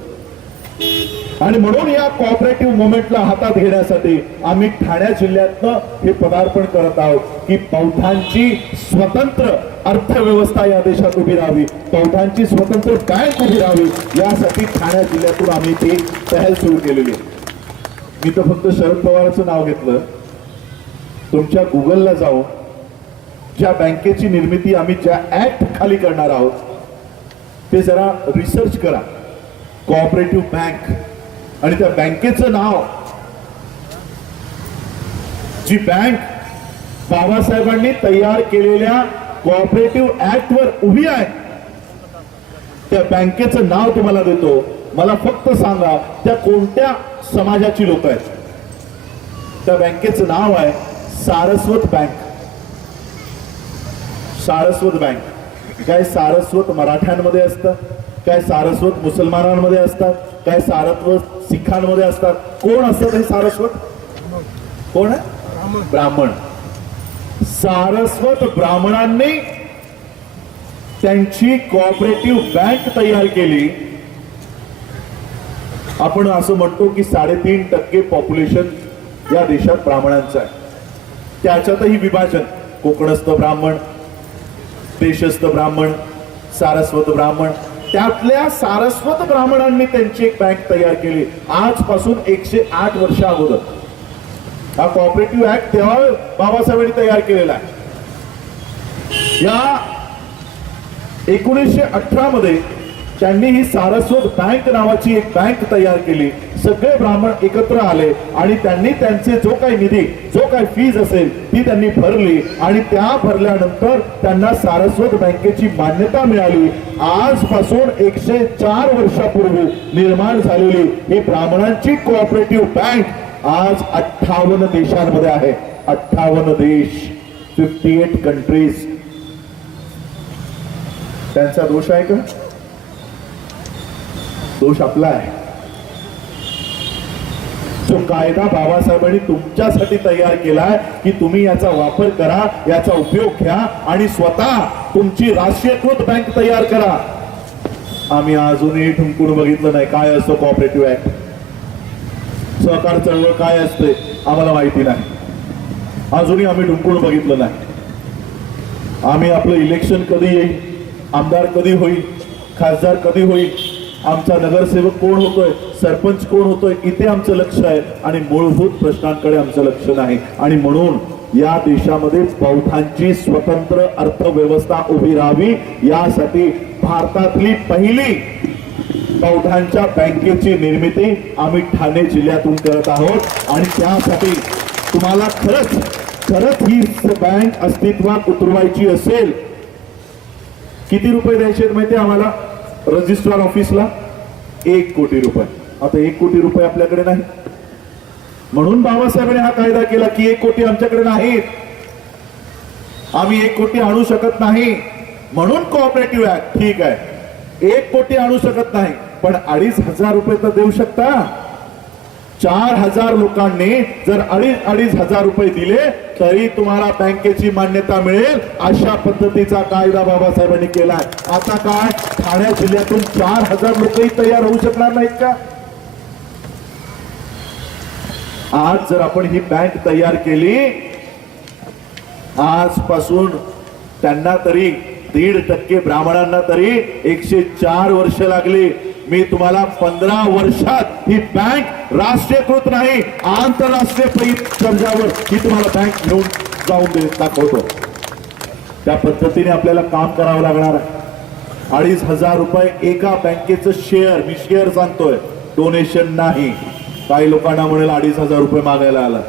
आणि म्हणून या कोऑपरेटिव्ह मुवमेंटला हातात घेण्यासाठी आम्ही ठाणे जिल्ह्यातनं हे पदार्पण करत आहोत की पौठांची स्वतंत्र अर्थव्यवस्था या देशात उभी राहावी, पौठांची स्वतंत्र बँक उभी राहावी, यासाठी ठाणे जिल्ह्यातून आम्ही ती पहल सुरू केलेली आहे. मी तर फक्त शरद पवारांचं नाव घेतलं. तुमच्या गुगलला जाऊन ज्या बँकेची निर्मिती आम्ही ज्या ऍक्ट खाली करणार आहोत ते जरा रिसर्च करा. कोऑपरेटिव्ह बँक आणि त्या बँकेचं नाव, जी बँक बाबासाहेबांनी तयार केलेल्या कोऑपरेटिव्ह ऍक्ट वर उभी आहे, त्या बँकेचं नाव तुम्हाला देतो. मला फक्त सांगा त्या कोणत्या समाजाची लोक आहेत? त्या बँकेचं नाव आहे सारस्वत बँक. सारस्वत बँक. काय सारस्वत मराठ्यांमध्ये असतं, काय सारस्वत मुसलमानांमध्ये असतात, काय सारस्वत सिखांमध्ये असतात? कोण असतात हे सारस्वत? कोण आहे? ब्राह्मण. सारस्वत ब्राह्मणांनी त्यांची कोऑपरेटिव्ह बँक तयार केली. आपण असं म्हणतो की 3.5% पॉप्युलेशन या देशात ब्राह्मणांचं आहे. त्याच्यातही विभाजन, कोकणस्थ ब्राह्मण, देशस्थ ब्राह्मण, सारस्वत ब्राह्मण. त्यातल्या सारस्वत ब्राह्मणांनी त्यांची एक बँक तयार केली आजपासून 108 वर्ष अगोदर. हा कोऑपरेटिव्ह ऍक्ट तेव्हा बाबासाहेबांनी तयार केलेला आहे. या 1918 मध्ये त्यांनी ही सारस्वत बँक नावाची एक बँक तयार केली. सगळे ब्राह्मण एकत्र आले आणि त्यांनी त्यांचे जो काही निधी, जो काही फीज असेल ती त्यांनी भरली आणि त्या भरल्यानंतर त्यांना सारस्वत बँकेची मान्यता मिळाली. आजपासून 104 वर्षापूर्वी निर्माण झालेली ही ब्राह्मणांची कोऑपरेटिव्ह बँक आज 58 देशांमध्ये आहे. 58 देश, 58 कंट्रीज. त्यांचा दोष आहे का? दोष आपला आहे. जो कायदा बाबासाहेबांनी तुमच्यासाठी तयार केलाय की तुम्ही याचा वापर करा, याचा उपयोग घ्या आणि स्वतः तुमची राष्ट्रीयकृत बँक तयार करा. आम्ही अजूनही ठुमकून बघितलं नाही काय असतं कोऑपरेटिव्ह ऍक्ट. सहकार चळवळ काय असते आम्हाला माहिती नाही. अजूनही आम्ही ठुमकून बघितलं नाही. आम्ही आपलं इलेक्शन कधी येईल, आमदार कधी होईल, खासदार कधी होईल, आमचा नगरसेवक कोण होतोय, सरपंच कोण होतोय, इथे आमचं लक्ष आहे आणि मूलभूत प्रश्नांकडे आमचं लक्ष नाही. आणि म्हणून या देशामध्ये बौद्धांची स्वतंत्र अर्थव्यवस्था उभी राहावी यासाठी भारतातली पहिली बौद्धांच्या बँकेची निर्मिती आम्ही ठाणे जिल्ह्यातून करत आहोत. आणि त्यासाठी तुम्हाला खरंच ही बँक अस्तित्वात उतरवायची असेल, किती रुपये द्यायचे माहिती आम्हाला? रजिस्ट्रार ऑफिसला 1 कोटी रुपये. आता 1 कोटी रुपये आपल्याकडे नाही. म्हणून बाबासाहेबांनी हा कायदा केला की 1 कोटी आमच्याकडे नाहीत, आम्ही 1 कोटी आणू शकत नाही. म्हणून कोऑपरेटिव्ह ऍक्ट. ठीक आहे 1 कोटी आणू शकत नाही पण 2,500 रुपये तर देऊ शकता. 4,000 लोकांनी जर 2,500 रुपये दिले तरी तुम्हाला बँकेची मान्यता मिळेल. अशा पद्धतीचा कायदा बाबासाहेबांनी केलाय. आता काय ठाणे जिल्ह्यातून 4,000 लोकही तयार होऊ शकणार नाहीत का? आज जर आपण ही बँक तयार केली, आजपासून त्यांना तरी 1.5% ब्राह्मणांना तरी 104 वर्ष लागली. मी तुम्हाला 15 वर्षात ही बँक राष्ट्रीयकृत नाही आंतरराष्ट्रीय दर्जावर ही तुम्हाला बँक घेऊन जाऊन दाखवतो. त्या पद्धतीने आपल्याला काम करावं लागणार आहे. 2,500 रुपये एका बँकेचं शेअर, मी शेअर सांगतोय, डोनेशन नाही. काही लोकांना म्हणेल 2,500 रुपये मागायला आला.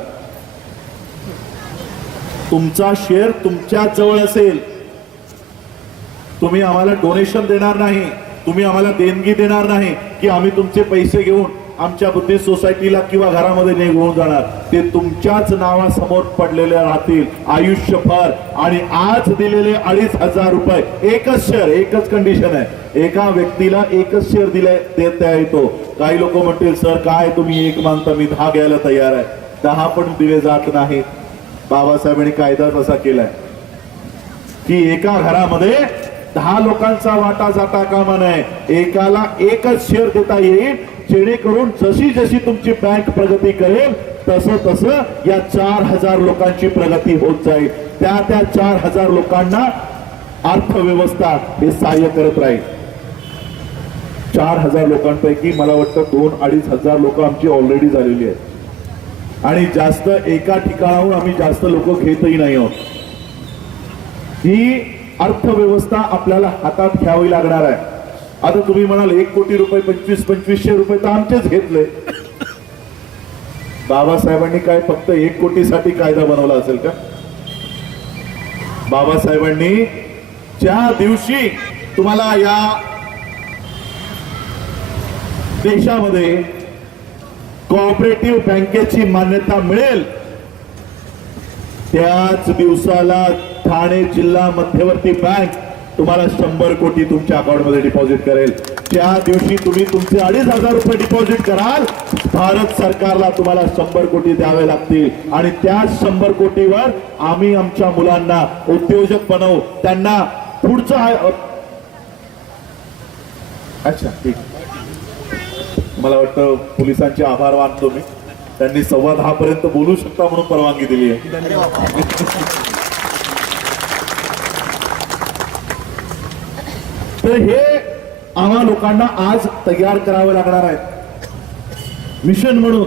तुमचा शेअर तुमच्या जवळ असेल, तुम्ही आम्हाला डोनेशन देणार नाही, तुम्ही आम्हाला देणगी देणार नाही की आम्ही तुमचे पैसे घेऊन आमच्या बुद्धिस्ट सोसायटीला किंवा घरामध्ये निघून जाणार. ते तुमच्याच नावासमोर पडलेले राहतील आयुष्यभर. आणि आज दिलेले 2,500 रुपये, एकच शेअर, एकच कंडिशन आहे, एका व्यक्तीला एकच शेअर देता येतो. काही लोक म्हणतील सर काय तुम्ही 1 मानता, मी 10 घ्यायला तयार आहे. 10 पण दिले जात नाही. बाबासाहेबांनी कायदा तसा केलाय की एका घरामध्ये 10 लोकांचा वाटा जाता कामा नये. एकाला एकच शेअर देता येईल, जेणेकरून जशी जशी तुमची बँक प्रगती करेल तसं तसं या 4,000 लोकांची प्रगती होत जाईल. त्या 4,000 लोकांना अर्थव्यवस्था हे सहाय्य करत राहील. 4,000 लोकांपैकी मला वाटतं 2-2.5 हजार लोक आमची ऑलरेडी झालेली आहेत. आणि जास्त एका ठिकाणाहून आम्ही जास्त लोक घेतही नाही आहोत. ही अर्थव्यवस्था आपल्याला हातात घ्यावी लागणार आहे. आता तुम्ही म्हणाल 1 कोटी रुपये 2500 रुपये तर आमचेच घेतले. बाबासाहेबांनी काय फक्त 1 कोटीसाठी कायदा बनवला असेल का? बाबासाहेबांनी ज्या दिवशी तुम्हाला या देशामध्ये कोऑपरेटिव्ह बँकेची मान्यता मिळेल त्याच दिवसाला ठाणे जिल्हा मध्यवर्ती बँक तुम्हाला 100 कोटी तुमच्या अकाउंटमध्ये डिपॉझिट करेल. त्या दिवशी तुम्ही तुमचे 2,500 रुपये डिपॉझिट कराल, भारत सरकारला तुम्हाला 100 कोटी द्यावे लागतील. आणि त्या 100 कोटीवर आम्ही आमच्या मुलांना उद्योजक बनवू, त्यांना पुढचं. अच्छा ठीक, मला वाटतं पोलिसांचे आभार मानतो मी, त्यांनी 10:15 पर्यंत बोलू शकता म्हणून परवानगी दिली आहे. तर हे आम्हा लोकांना आज तयार करावे लागणार आहे मिशन म्हणून.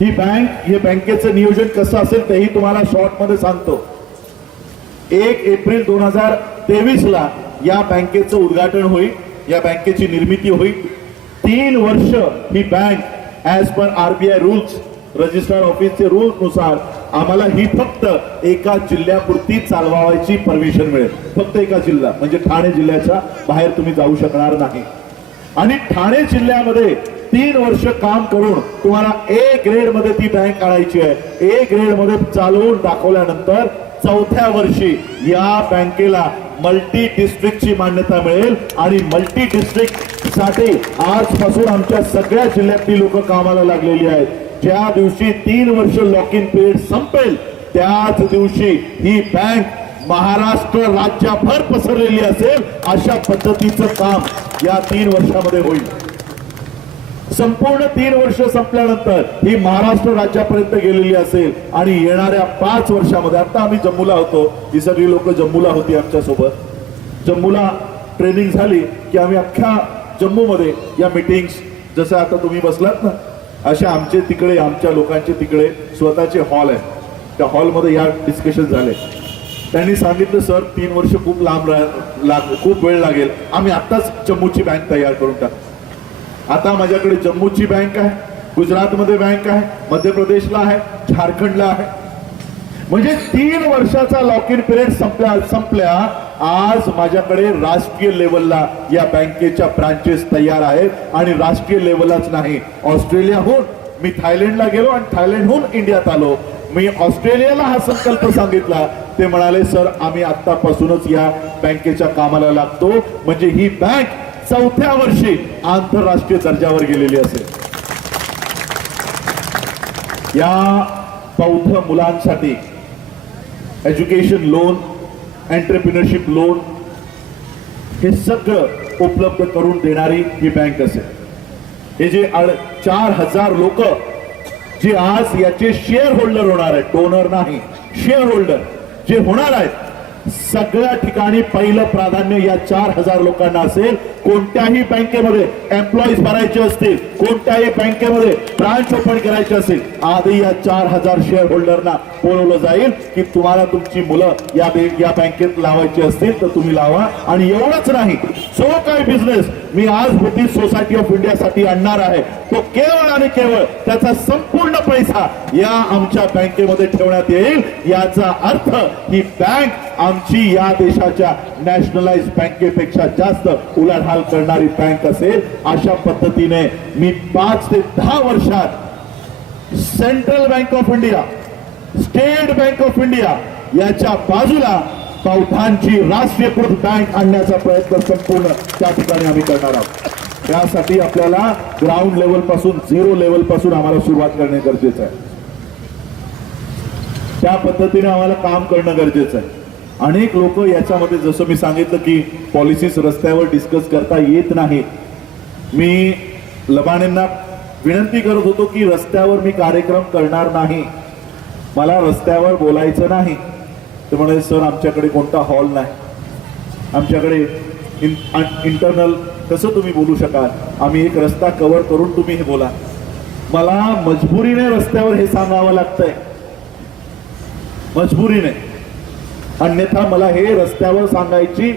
ही बँक, हे बँकेचं नियोजन कसं असेल तेही तुम्हाला शॉर्ट मध्ये सांगतो. 1 एप्रिल 2023 ला या बँकेचं उद्घाटन होईल, या बँकेची निर्मिती होईल. 3 वर्ष ही bank as per RBI rules, registrar ऑफिसचे रूल्स नुसार आम्हाला ही फक्त एका जिल्ह्यापुरती चालवायची परमिशन मिळेल. फक्त एका जिल्हा म्हणजे ठाणे जिल्ह्याच्या बाहेर तुम्ही जाऊ शकणार नाही. आणि ठाणे जिल्ह्यामध्ये 3 वर्ष काम करून तुम्हाला A ग्रेड मध्ये ती बँक आणायची आहे. A ग्रेड मध्ये चालवून दाखवल्यानंतर 4थ्या वर्षी या बँकेला मल्टी डिस्ट्रिक्टची मान्यता मिळेल. आणि मल्टी डिस्ट्रिक्ट साठी आजपासून आमच्या सगळ्या जिल्ह्यातली लोक कामाला लागलेली आहेत. ज्या दिवशी 3 वर्ष लॉक इन पिरियड संपेल त्याच दिवशी ही बँक महाराष्ट्र राज्यभर पसरलेली असेल. अशा पद्धतीचं काम या 3 वर्षामध्ये होईल. संपूर्ण 3 वर्ष संपल्यानंतर ही महाराष्ट्र राज्यापर्यंत गेलेली असेल. आणि येणाऱ्या 5 वर्षामध्ये, आता आम्ही जम्मूला होतो, ही सगळी लोक जम्मूला होती आमच्या सोबत. जम्मूला ट्रेनिंग झाली की आम्ही अख्ख्या जम्मूमध्ये या मीटिंग्स, जसं आता तुम्ही बसलात ना, अशा आमचे तिकडे, आमच्या लोकांचे तिकडे स्वतःचे हॉल आहे. त्या हॉलमध्ये या डिस्कशन झाले. त्यांनी सांगितलं सर 3 वर्ष खूप खूप वेळ लागेल, आम्ही आताच जम्मूची बँक तयार करून टाकू. आता माझ्याकडे जम्मूची बँक आहे, गुजरातमध्ये बँक आहे, मध्य प्रदेशला आहे, झारखंडला आहे. म्हणजे 3 वर्षाचा लॉक इन पिरियड संपल्या आज माझ्याकडे राष्ट्रीय लेवलला या बँकेच्या ब्रांचेस तयार आहेत. आणि राष्ट्रीय लेवललाच नाही, ऑस्ट्रेलियाहून मी थायलंडला गेलो आणि थायलंडहून इंडियात आलो. मी ऑस्ट्रेलियाला हा संकल्प सांगितला, ते म्हणाले सर आम्ही आतापासूनच या बँकेच्या कामाला लागतो. म्हणजे ही बँक 4थ्या वर्षी आंतरराष्ट्रीय दर्जावर गेलेली असेल. या बौद्ध मुलांसाठी एज्युकेशन लोन, एंटरप्रिनरशिप लोन हे सगळं उपलब्ध करून देणारी ही बँक असेल. हे जे 4,000 लोक जे आज याचे शेअर होल्डर होणार आहेत, डोनर नाही, शेअर होल्डर जे होणार आहेत, सगळ्या ठिकाणी पहिलं प्राधान्य या 4,000 लोकांना असेल. कोणत्याही बँकेमध्ये एम्प्लॉईज भरायचे असतील, कोणत्याही बँकेमध्ये ब्रांच ओपन करायची असेल, आधी या 4,000 शेअर होल्डरना बोलवलं जाईल की तुम्हाला तुमची मुलं या बँकेत लावायची असतील तर तुम्ही लावा. आणि एवढंच नाही, जो काही बिझनेस मी आज बुद्धिस्ट सोसायटी ऑफ इंडियासाठी आणणार आहे तो केवळ आणि केवळ त्याचा संपूर्ण पैसा या आमच्या बँकेमध्ये ठेवण्यात येईल. याचा अर्थ ही बँक आमची या देशाच्या नॅशनलाइज बँकेपेक्षा जास्त उलाढाल करणारी बँक असेल. अशा पद्धतीने मी 5 ते 10 वर्षात central bank of India, state bank of India याच्या बाजूला बौद्धांची राष्ट्रीयकृत बँक आणण्याचा प्रयत्न संपूर्ण त्या ठिकाणी आम्ही करणार आहोत. त्यासाठी आपल्याला ग्राउंड लेवल पासून, झिरो लेवल पासून आम्हाला सुरुवात करणे गरजेचं आहे. त्या पद्धतीने आम्हाला काम करणं गरजेचं आहे. अनेक लोक याच्यामध्ये, जसं मी सांगितलं की पॉलिसीज रस्त्यावर डिस्कस करता येत नाही. मी लबाणेंना विनंती करत होतो की रस्त्यावर मी कार्यक्रम करणार नाही, मला रस्त्यावर बोलायचं नाही. ते म्हणाले सर आमच्याकडे कोणता हॉल नाही, आमच्याकडे इंटरनल कसं तुम्ही बोलू शकाल, आम्ही एक रस्ता कव्हर करून तुम्ही हे बोला. मला मजबुरीने रस्त्यावर हे सांगावं लागतंय, मजबुरीने. अन्यथा मला हे रस्त्यावर सांगायची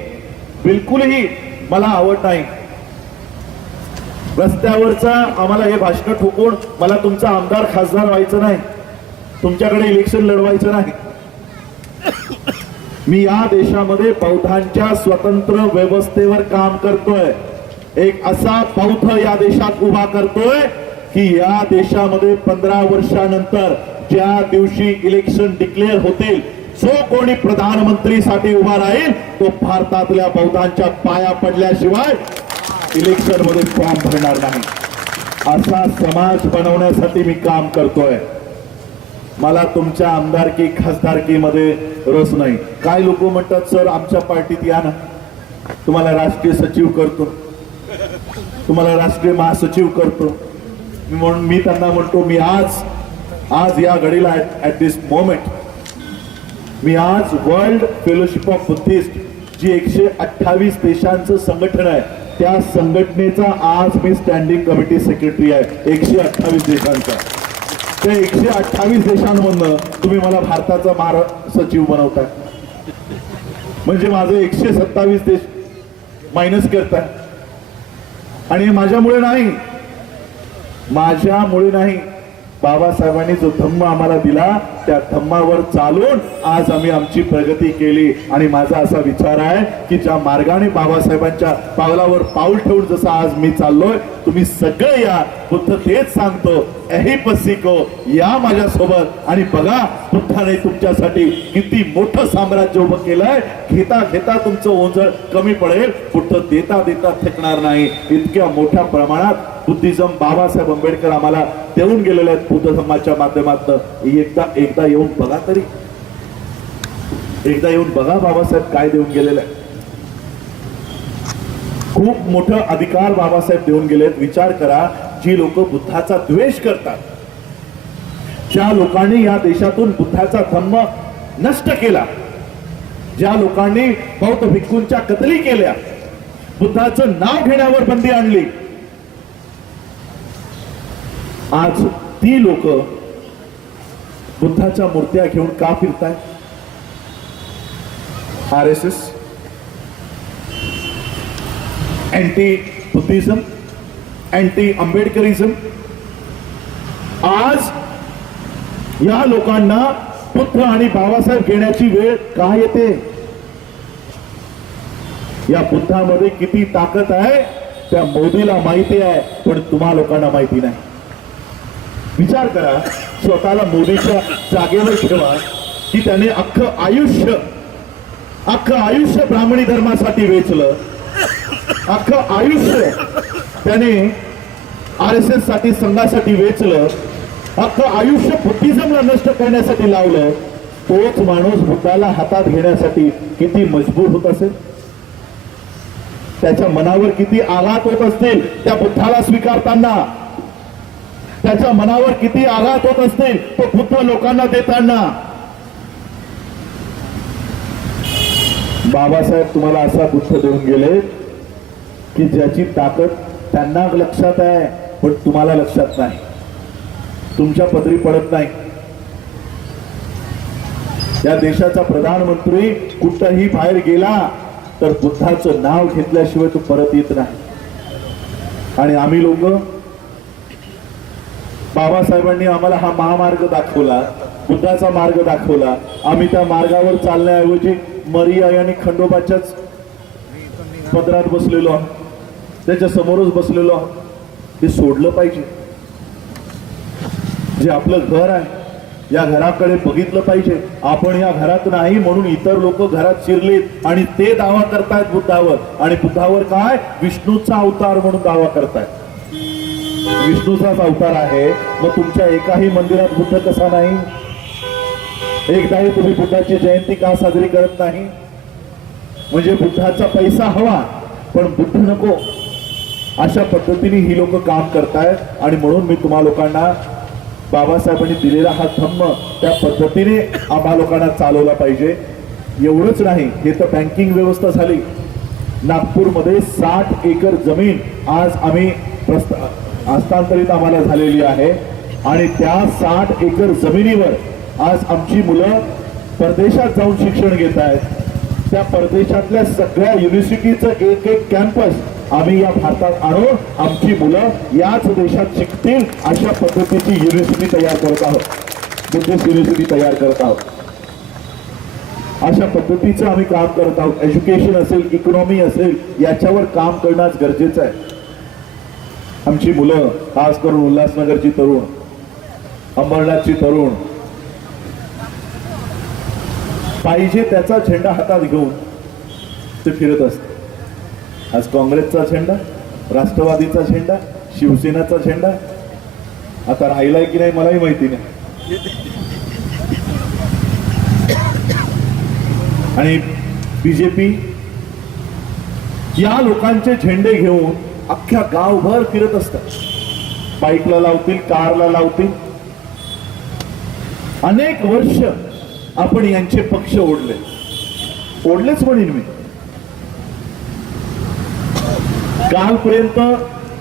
बिलकुलही मला आवड नाही. रस्त्यावरचा आम्हाला हे भाषण ठोकून मला तुमचा आमदार खासदार व्हायचं नाही, तुमच्याकडे इलेक्शन लढवायचं नाही. मी या देशामध्ये बौद्धांच्या स्वतंत्र व्यवस्थेवर काम करतोय. एक असा बौद्ध या देशात उभा करतोय की या देशामध्ये 15 वर्षानंतर ज्या दिवशी इलेक्शन डिक्लेअर होतील, जो कोणी प्रधानमंत्रीसाठी उभा राहील तो भारतातल्या बौद्धांच्या पाया पडल्याशिवाय इलेक्शन मध्ये फॉर्म भरणार नाही. असा समाज बनवण्यासाठी मी काम करतोय. मला तुमच्या आमदारकी खासदारकीमध्ये रस नाही. काय लोक म्हणतात सर आमच्या पार्टीत या ना, तुम्हाला राष्ट्रीय सचिव करतो, तुम्हाला राष्ट्रीय महासचिव करतो. म्हणून मी त्यांना म्हणतो मी आज या घडीला ऍट दिस मोमेंट मी आज वर्ल्ड फेलोशिप ऑफ बुद्धिस्ट जी 128 देशांचं संघटन आहे त्या संघटनेचा आज मी स्टँडिंग कमिटी सेक्रेटरी आहे. 128 देशांचा. त्या 128 देशांमधनं तुम्ही मला भारताचा महासचिव बनवताय म्हणजे माझे 127 देश मायनस करताय. आणि हे माझ्यामुळे नाही, बाबासाहेबांनी जो धम्म आम्हाला दिला त्या धम्मावर चालून आज आम्ही आमची प्रगती केली. आणि माझा असा विचार आहे की ज्या मार्गाने बाबासाहेबांच्या पावलावर पाऊल ठेवून जसं आज मी चाललोय, तुम्ही सगळे या. बुद्ध तेच सांगतो एही पसिको, या माझ्यासोबत आणि बघा बुद्धाने तुमच्यासाठी किती मोठं साम्राज्य उभं केलंय. घेता घेता तुमचं ओझं कमी पडेल, बुद्ध देता देता थकणार नाही. इतक्या मोठ्या प्रमाणात बुद्धिझम बाबासाहेब आंबेडकर आम्हाला देऊन गेलेले आहेत बुद्ध धम्माच्या माध्यमातून. एकदा येऊन बघा तरी, एकदा येऊन बघा बाबासाहेब काय देऊन गेलेले आहेत. खूप मोठं अधिकार बाबासाहेब देऊन गेलेत. विचार करा, जी लोक बुद्धाचा द्वेष करतात, ज्या लोकांनी या देशातून बुद्धाचा धम्म नष्ट केला, ज्या लोकांनी बौद्ध भिक्खूंच्या कतली केल्या, बुद्धाचं नाव घेण्यावर बंदी आणली, आज ती लोक बुद्धाच्या मूर्त्या घेऊन का फिरतायत? RSS, anti Buddhism, anti Ambedkarism. आज या लोकांना बुद्ध आणि बाबासाहेब घेण्याची वेळ का येते? या बुद्धामध्ये किती ताकद आहे त्या मोदीला माहिती आहे, पण तुम्हा लोकांना माहिती नाही. विचार करा, स्वतःला मोदीच्या जागेवर ठेवा की त्याने अख्खं आयुष्य ब्राह्मणी धर्मासाठी वेचलं, अख्खं आयुष्य त्याने RSS साठी, संघासाठी वेचलं, अख्खं आयुष्य बुद्धिझमला नष्ट करण्यासाठी लावलं. तोच माणूस बुद्धाला हातात घेण्यासाठी किती मजबूर होत असेल, त्याच्या मनावर किती आघात होत असतील त्या बुद्धाला स्वीकारताना, त्याच्या मनावर किती आघात होत असतील तो बुद्ध लोकांना देताना. बाबासाहेब तुम्हाला असा बुद्ध देऊन गेले की ज्याची ताकद त्यांना लक्षात आहे पण तुम्हाला लक्षात नाही, तुमच्या पदरी पडत नाही. या देशाचा प्रधानमंत्री कुठंही बाहेर गेला तर बुद्धाचं नाव घेतल्याशिवाय तो परत येत नाही. आणि आम्ही लोक, बाबासाहेबांनी आम्हाला हा महामार्ग दाखवला, बुद्धाचा मार्ग दाखवला. आम्ही त्या मार्गावर चालण्याऐवजी मरिया आणि खंडोबाच्याच पदरात बसलेलो आहोत, त्याच्या समोरच बसलेलो आहोत. ते सोडलं पाहिजे. जे आपलं घर आहे या घराकडे बघितलं पाहिजे. आपण या घरात नाही म्हणून इतर लोक घरात शिरलेत आणि ते दावा करतायत बुद्धावर. आणि बुद्धावर काय, विष्णूचा अवतार म्हणून दावा करतायत. विष्णूचाच अवतार आहे, मग तुमच्या एकाही मंदिरात बुद्ध कसा नाही? एकदाही तुम्ही बुद्धाची जयंती का साजरी करत नाही? म्हणजे बुद्धाचा पैसा हवा पण बुद्ध नको, अशा पद्धतीने ही लोक काम करतायत. आणि म्हणून मी तुम्हा लोकांना बाबासाहेबांनी दिलेला हा धम्म त्या पद्धतीने आम्हा लोकांना चालवला पाहिजे. एवढंच नाही, हे तर बँकिंग व्यवस्था झाली. नागपूरमध्ये 60 एकर जमीन आज आम्ही हस्तांतरित आम्हाला झालेली आहे. आणि त्या 60 एकर जमिनीवर आज आमची मुलं परदेशात जाऊन शिक्षण घेत आहेत. त्या परदेशातल्या सगळ्या युनिव्हर्सिटीचं एक कॅम्पस आम्ही या भारतात आणून आमची मुलं याच देशात शिकतील अशा पद्धतीची युनिव्हर्सिटी तयार करत आहोत, बुद्धिस्ट युनिव्हर्सिटी तयार करत आहोत. अशा पद्धतीचं आम्ही काम करत आहोत. एज्युकेशन असेल, इकॉनॉमी असेल, याच्यावर काम करणं गरजेचं आहे. आमची मुलं, खास करून उल्हासनगरची तरुण, अंबरनाथची तरुण, पाहिजे त्याचा झेंडा हातात घेऊन ते फिरत असते. आज काँग्रेसचा झेंडा, राष्ट्रवादीचा झेंडा, शिवसेनाचा झेंडा आता राहिलाय की नाही मलाही माहिती नाही. आणि बीजेपी या लोकांचे झेंडे घेऊन अख्ख्या गावभर फिरत असतात. बाईकला लावतील, कारला लावतील. अनेक वर्ष आपण यांचे पक्ष ओढलेच म्हणेन मी. कालपर्यंत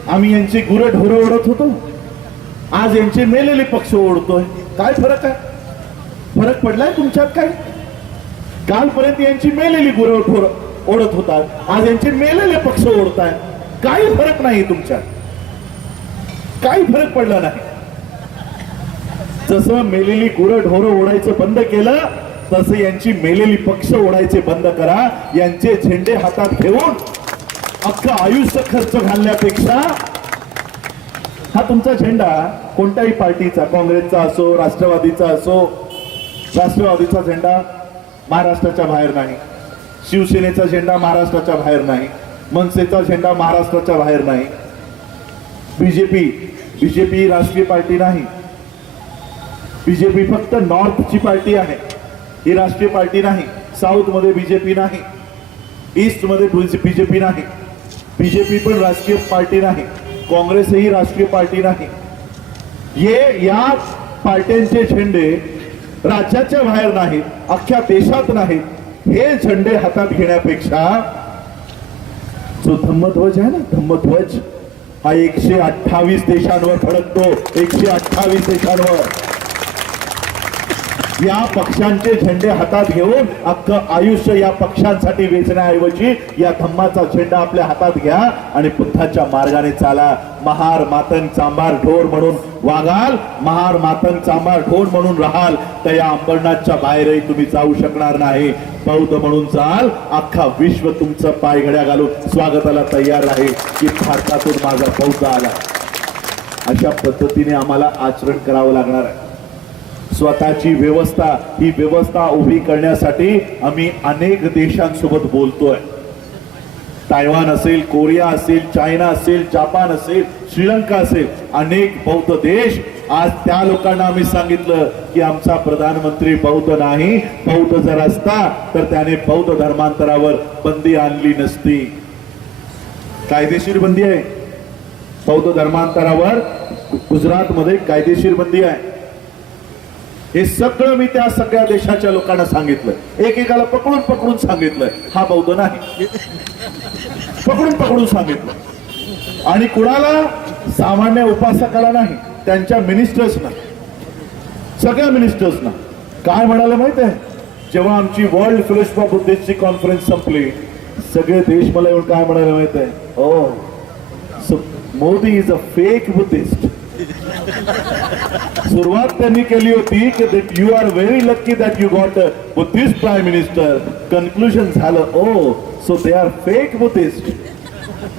आम्ही यांची गुरं ढोरं ओढत होतो, आज यांचे मेलेले पक्ष ओढतोय. काय फरक आहे? फरक पडलाय तुमच्यात काय? कालपर्यंत यांची मेलेली गुरं ढोरं ओढत होतात, आज यांचे मेलेले पक्ष ओढताय. काही फरक नाही तुमच्यात, काही फरक पडला नाही. जसं मेलेली गुरं ढोरं ओढायचं बंद केलं तसं यांची मेलेली पक्ष ओढायचे बंद करा. यांचे झेंडे हातात घेऊन अख्खं आयुष्य खर्च घालण्यापेक्षा हा तुमचा झेंडा कोणत्याही पार्टीचा, काँग्रेसचा असो, राष्ट्रवादीचा असो, राष्ट्रवादीचा झेंडा महाराष्ट्राच्या बाहेर नाही, शिवसेनेचा झेंडा महाराष्ट्राच्या बाहेर नाही, मनसेचा झेंडा महाराष्ट्राच्या बाहेर नाही. बीजेपी राष्ट्रीय पार्टी नाही. बीजेपी फक्त नॉर्थची पार्टी आहे, ही राष्ट्रीय पार्टी नाही. साऊथ मध्ये बीजेपी नाही, ईस्ट मध्ये बीजेपी नाही. बीजेपी पण राष्ट्रीय पार्टी नाही, काँग्रेसही राष्ट्रीय पार्टी नाही. या पार्ट्यांचे झेंडे राज्याच्या बाहेर नाहीत, अख्ख्या देशात नाहीत. हे झेंडे हातात घेण्यापेक्षा जो धम्मध्वज आहे ना, धम्मध्वज हा 128 देशांवर फडकतो. 128 देशांवर या पक्षांचे झेंडे हातात घेऊन अख्खं आयुष्य या पक्षांसाठी वेचण्याऐवजी या धम्माचा झेंडा आपल्या हातात घ्या आणि बुद्धाच्या मार्गाने चाला. महार मातंग चांभार ढोर म्हणून वागाल, महार मातंग चांभार ढोर म्हणून राहाल तर या अंबरनाथच्या बाहेरही तुम्ही जाऊ शकणार नाही. बौद्ध म्हणून जाल, अख्खा विश्व तुमचं पायघड्या घालून स्वागताला तयार आहे की भारतातून माझा बौद्ध आला. अशा पद्धतीने आम्हाला आचरण करावं लागणार आहे. स्वतःची व्यवस्था, ही व्यवस्था उभी करण्यासाठी आम्ही अनेक देशांसोबत बोलतोय. तायवान असेल, कोरिया असेल, चायना असेल, जपान असेल, श्रीलंका असेल, अनेक बौद्ध देश. आज त्या लोकांना आम्ही सांगितलं की आमचा प्रधानमंत्री बौद्ध नाही, बौद्ध जर असता तर त्याने बौद्ध धर्मांतरावर बंदी आणली नसती. कायदेशीर बंदी आहे बौद्ध धर्मांतरावर, गुजरातमध्ये कायदेशीर बंदी आहे. हे सगळं मी त्या सगळ्या देशाच्या लोकांना सांगितलं, एकेकाला पकडून सांगितलं. हा बौद्ध नाही. पकडून पकडून सांगितलं. आणि कुणाला, सामान्य उपासकाला नाही, त्यांच्या मिनिस्टर्सना, सगळ्या मिनिस्टर्सना काय म्हणाले माहित आहे? जेव्हा आमची वर्ल्ड फेलोशिप ऑफ बुद्धिस्टची कॉन्फरन्स संपली, सगळे देश मला येऊन काय म्हणाले माहित आहे? Oh so Modi is a fake Buddhist. सुरुवात त्यांनी केली होती की that you are very lucky that you got a Buddhist prime minister. Conclusion झालं, oh so they are fake Buddhist.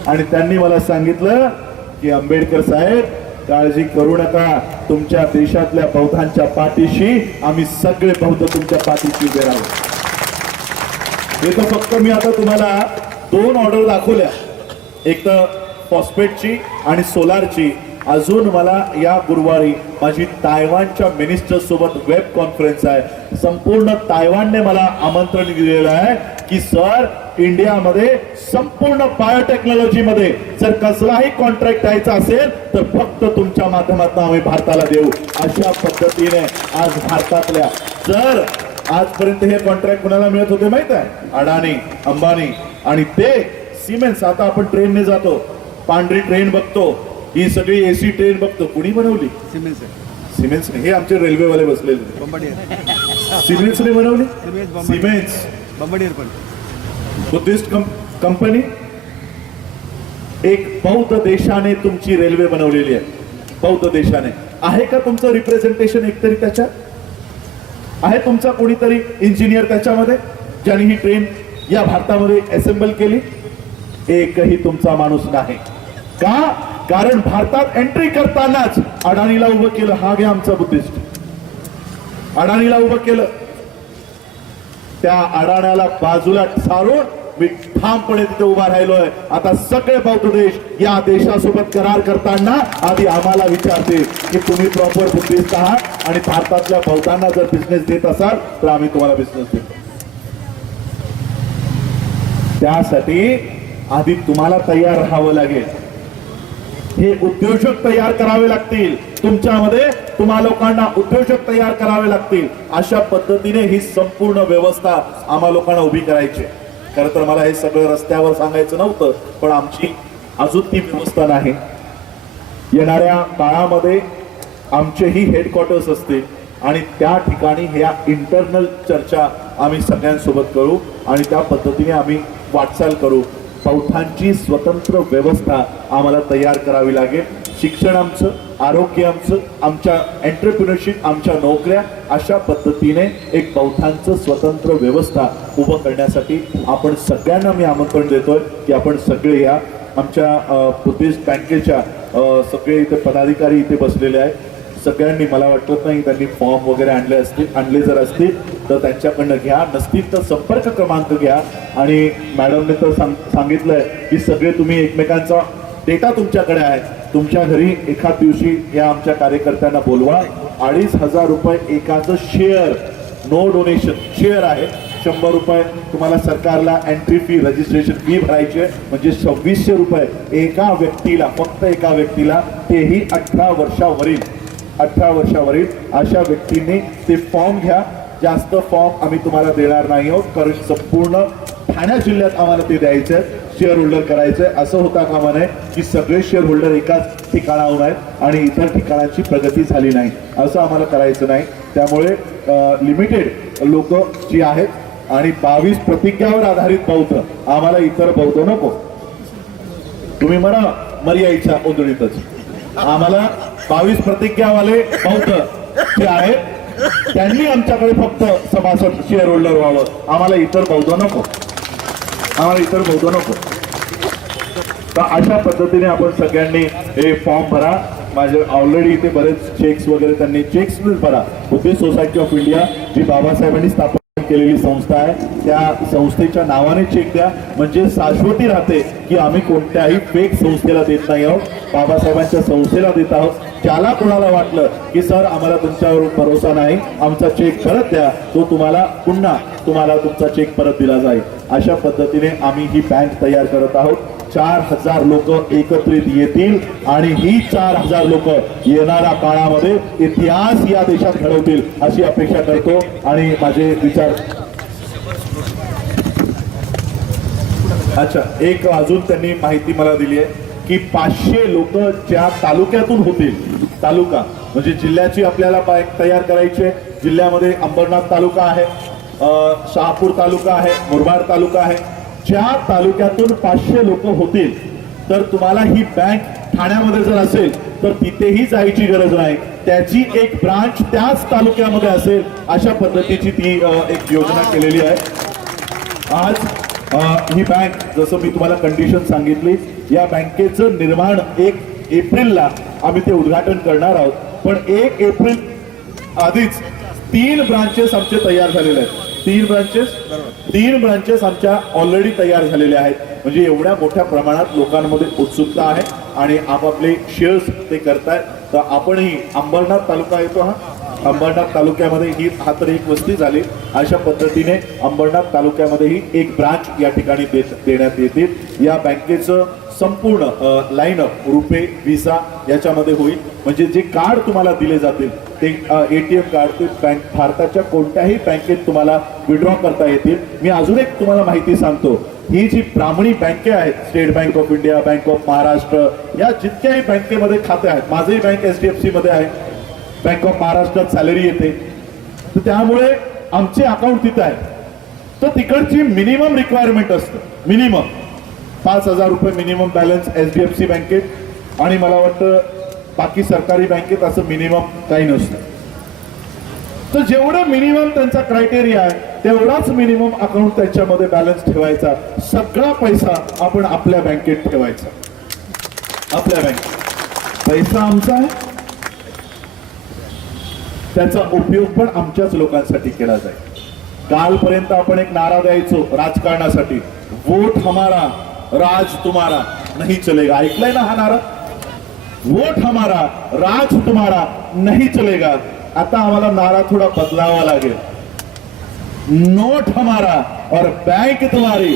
आणि त्यांनी मला सांगितलं की आंबेडकर साहेब, काळजी करू नका, तुमच्या देशातल्या बौद्धांच्या पाठीशी आम्ही सगळे बौद्ध तुमच्या पाठीशी उभे राहू. हे तर फक्त मी आता तुम्हाला 2 ऑर्डर दाखवल्या, एक तर फॉस्फेटची आणि सोलारची. अजून मला या गुरुवारी माझी तायवानच्या मिनिस्टर सोबत वेब कॉन्फरन्स आहे. संपूर्ण तायवानने मला आमंत्रण दिलेलं आहे की सर, इंडियामध्ये संपूर्ण बायोटेक्नॉलॉजी मध्ये जर कसलाही कॉन्ट्रॅक्ट द्यायचा असेल तर फक्त तुमच्या माध्यमातून आम्ही भारताला देऊ. अशा पद्धतीने आज भारतातल्या, जर आजपर्यंत हे कॉन्ट्रॅक्ट कुणाला मिळत होते माहित आहे? अडाणी, अंबानी आणि ते सिमेंट्स. आता आपण ट्रेनने जातो, पांढरी ट्रेन बघतो, ही सगळी एसी ट्रेन बघतो, कुणी बनवली? सिमेंट्सने. हे आमचे रेल्वेवाले बसलेले सिमेंट्सने बनवली. Cements Buddhist company. एक बौद्ध देशाने तुमची रेल्वे बनवलेली आहे. बौद्ध देशाने. आहे का तुमचं रिप्रेझेंटेशन एकतरी त्याच्यात? आहे तुमचा कोणीतरी इंजिनियर त्याच्यामध्ये, ज्याने ही ट्रेन या भारतामध्ये असेंबल केली? एकही तुमचा माणूस नाही. का? कारण भारतात एंट्री करतानाच अडाणीला उभं केलं. हा घ्या आमचा बुद्धिस्ट. अडाणीला उभं केलं. त्या अडाण्याला बाजूला सारून मी ठामपणे तिथे उभा राहिलोय. आता सगळे बौद्ध देश या देशासोबत करार करताना आधी आम्हाला विचारतील की तुम्ही प्रॉपर बुद्धिस्ट आहात आणि भारतातल्या बौद्धांना जर बिझनेस देत असाल तर आम्ही तुम्हाला बिझनेस देतो. त्यासाठी आधी तुम्हाला तयार राहावं लागेल. हे उद्योजक तयार करावे लागतील. तुमच्यामध्ये तुम्हा लोकांना उद्योजक तयार करावे लागतील. अशा पद्धतीने ही संपूर्ण व्यवस्था आम्हा लोकांना उभी करायची. खरं तर मला हे सगळं रस्त्यावर सांगायचं नव्हतं, पण आमची अजून ती व्यवस्था नाही. येणाऱ्या काळामध्ये आमचेही हेडक्वार्टर्स असतील आणि त्या ठिकाणी ह्या इंटरनल चर्चा आम्ही सगळ्यांसोबत करू आणि त्या पद्धतीने आम्ही वाटचाल करू. बौद्धांची स्वतंत्र व्यवस्था आम्हाला तयार करावी लागेल. शिक्षण आमचं, आरोग्य आमचं, आमच्या एंटरप्रिनरशिप, आमच्या नोकऱ्या, अशा पद्धतीने एक बौद्धांचं स्वतंत्र व्यवस्था उभं करण्यासाठी आपण सगळ्यांना मी आमंत्रण देतोय की आपण सगळे या आमच्या बुद्धिस्ट बँकेच्या सगळे इथे पदाधिकारी इथे बसलेले आहेत. सगळ्यांनी, मला वाटत नाही त्यांनी फॉर्म वगैरे आणले जर असतील तर त्यांच्याकडनं घ्या, नसतील तर संपर्क क्रमांक घ्या. आणि मॅडमने तर सांगितलंय की सगळे तुम्ही एकमेकांचा डेटा तुमच्याकडे आहे, तुमच्या घरी एखाद दिवशी या आमच्या कार्यकर्त्यांना बोलवा. 2,500 रुपये एकाचं शेअर, नो डोनेशन, शेअर आहे. 100 रुपये तुम्हाला सरकारला एंट्री फी, रजिस्ट्रेशन फी भरायची आहे. म्हणजे 2600 रुपये एका व्यक्तीला, फक्त एका व्यक्तीला, तेही 18 वर्षावरील अशा व्यक्तींनी ते फॉर्म घ्या. जास्त फॉर्म आम्ही तुम्हाला देणार नाही आहोत, कारण संपूर्ण ठाणे जिल्ह्यात आम्हाला ते द्यायचंय, शेअर होल्डर करायचंय. असं होता कामा नये की सगळे शेअर होल्डर एकाच ठिकाणाहून आहेत आणि इतर ठिकाणांची प्रगती झाली नाही, असं आम्हाला करायचं नाही. त्यामुळे लिमिटेड लोक जी आहेत आणि 22 प्रतिज्ञावर आधारित बौद्ध, आम्हाला इतर बौद्ध नको. तुम्ही म्हणा मर्याईच्या उंदळीतच, आम्हाला 22 प्रतिज्ञावाले बौद्ध जे आहेत त्यांनी आमच्याकडे फक्त सभासद, शेअर होल्डर व्हावं. आम्हाला इतर बौद्ध नको, तर अशा पद्धतीने आपण सगळ्यांनी हे फॉर्म भरा. माझे ऑलरेडी इथे बरेच चेक्स वगैरे त्यांनी चेक्स भरा. बुद्धिस्ट सोसायटी ऑफ इंडिया जी बाबासाहेबांनी स्थापन केलेली संस्था आहे, त्या संस्थेच्या नावाने चेक द्या. म्हणजे शाश्वती राहते की आम्ही कोणत्याही फेक संस्थेला देत नाही आहोत, बाबासाहेबांच्या संस्थेला देत आहोत. ज्याला कोणाला वाटलं की सर आम्हाला तुमच्यावर भरोसा नाही, आमचा चेक परत द्या, तो पुन्हा तुम्हाला तुमचा चेक परत दिला जाईल. अशा पद्धतीने आम्ही ही बँक तयार करत आहोत. 4000 लोक एकत्रित येतील आणि ही 4000 लोक येणाऱ्या काळामध्ये इतिहास या देशात घडवतील अशी अपेक्षा करतो. आणि माझे विचार अच्छा, एक अजून त्यांनी माहिती मला दिली आहे की 500 लोक ज्या तालुक्यातून होतील, तालुका म्हणजे जिल्ह्याची आपल्याला बँक तयार करायची आहे. जिल्ह्यामध्ये अंबरनाथ तालुका आहे, शहापूर तालुका आहे, मुरबाड तालुका आहे. ज्या तालुक्यातून 500 लोक होतील तर तुम्हाला ही बँक ठाण्यामध्ये जर असेल तर तिथेही जायची गरज नाही, त्याची एक ब्रांच त्याच तालुक्यामध्ये असेल, अशा पद्धतीची ती एक योजना केलेली आहे. आज ही बँक, जसं मी तुम्हाला कंडिशन सांगितली, या बँकेचं निर्माण 1 एप्रिलला आम्ही ते उद्घाटन करणार आहोत. पण 1 एप्रिल आधीच 3 ब्रांचेस आमचे तयार झालेले आहेत. 3 ब्रांचेस आमच्या ऑलरेडी तयार झालेल्या आहेत. म्हणजे एवढ्या मोठ्या प्रमाणात लोकांमध्ये उत्सुकता आहे आणि आपापले शेअर्स ते करतायत. तर आपणही, अंबरनाथ तालुका येतो हा, अंबरनाथ तालुक्यामध्ये ही हा तर एक वस्ती झाली. अशा पद्धतीने अंबरनाथ तालुक्यामध्येही एक ब्रांच या ठिकाणी देण्यात येतील. या बँकेचं संपूर्ण लाईनअप रुपे, व्हिसा याच्यामध्ये होईल. म्हणजे जे कार्ड तुम्हाला दिले जातील ते ATM कार्ड ते बँक भारताच्या कोणत्याही बँकेत तुम्हाला विड्रॉ करता येतील. मी अजून एक तुम्हाला माहिती सांगतो, ही जी ब्राह्मणी बँके आहेत, state bank of India, bank of Maharashtra, या जितक्याही बँकेमध्ये खाते आहेत, माझंही बँक HDFC मध्ये आहे, बँक ऑफ महाराष्ट्रात सॅलरी येते, तर त्यामुळे आमचे अकाउंट तिथं आहे. तर तिकडची मिनिमम रिक्वायरमेंट असतं, मिनिमम 5,000 रुपये मिनिमम बॅलन्स HDFC बँकेत, आणि मला वाटतं बाकी सरकारी बँकेत असं मिनिमम काही नसतं. तर जेवढं मिनिमम त्यांचा क्रायटेरिया आहे तेवढाच मिनिमम अकाउंट त्याच्यामध्ये बॅलन्स ठेवायचा. सगळा पैसा आपण आपल्या बँकेत ठेवायचा. आपल्या बँकेत पैसा आमचा आहे, त्याचा उपयोग पण आमच्याच लोकांसाठी केला जाईल. कालपर्यंत आपण एक नारा द्यायचो राजकारणासाठी, वोट हमारा राज तुम्हारा नहीं चलेगा. ऐकलंय ना हा नारा? वोट हमारा राज तुम्हारा नहीं चलेगा. आता आम्हाला नारा थोडा बदलावा लागेल. नोट हमारा और बैंक तुम्हारी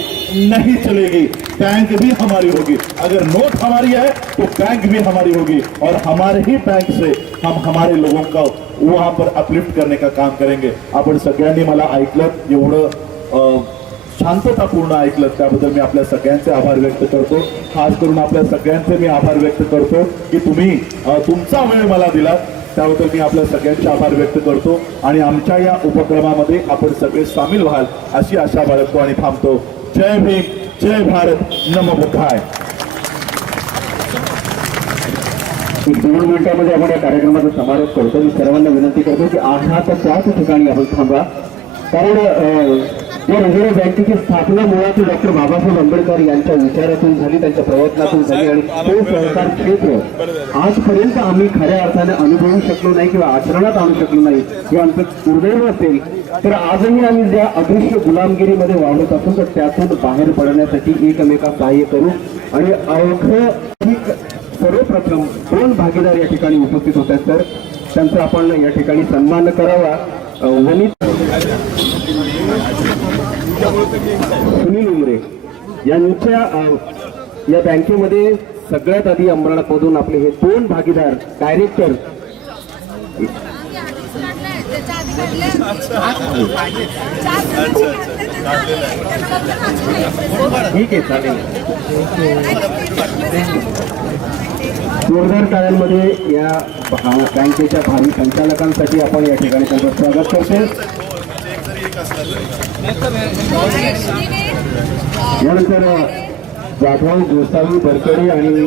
नहीं चलेगी, बैंक भी हमारी होगी. अगर नोट हमारी है तो बैंक भी हमारी होगी, और हमारे ही बैंक से हम हमारे लोगों का वहां पर अपलिफ्ट करने का काम करेंगे. आपण सगळ्यांनी मला ऐकलं, एवढं शांततापूर्ण ऐकलं, त्याबद्दल मी आपल्या सगळ्यांचे आभार व्यक्त करतो. खास करून आपल्या सगळ्यांचे मी आभार व्यक्त करतो की तुम्ही तुमचा वेळ मला दिला, त्याबद्दल मी आपल्या सगळ्यांचे आभार व्यक्त करतो. आणि आमच्या या उपक्रमामध्ये आपण सगळे सामील व्हाल अशी आशा बाळगतो आणि थांबतो. जय भीम, जय भारत, नमो बुद्धाय. 2 मिनिटांमध्ये आपण या कार्यक्रमाचा समारोप करतो. मी सर्वांना विनंती करतो की आहात त्याच ठिकाणी आपण थांबा, कारण या रिझर्व्ह बँकेची स्थापना मुळात डॉक्टर बाबासाहेब आंबेडकर यांच्या विचारातून झाली, त्यांच्या प्रयत्नातून झाली, आणि ते सहकार क्षेत्र आजपर्यंत आम्ही खऱ्या अर्थाने अनुभवू शकलो नाही किंवा आचरणात आणू शकलो नाही, किंवा आमचं दुर्दैव असेल तर आजही आम्ही ज्या अदृश्य गुलामगिरीमध्ये वावरत असू तर त्यातून बाहेर पडण्यासाठी एकमेका सहाय्य करू. आणि अवघ सर्वप्रथम 2 भागीदार या ठिकाणी उपस्थित होत्या, तर त्यांचा आपण या ठिकाणी सन्मान करावा. सुनील उमरे यांच्या या बँकेमध्ये सगळ्यात आधी अंबरनाथमधून आपले हे 2 भागीदार डायरेक्टर ठीक आहे, चालेल. जोरदार टाळ्यांमध्ये या बँकेच्या भावी संचालकांसाठी आपण या ठिकाणी त्यांचं स्वागत करतो. यानंतर जाधव, गोसावी, बरकडी आणि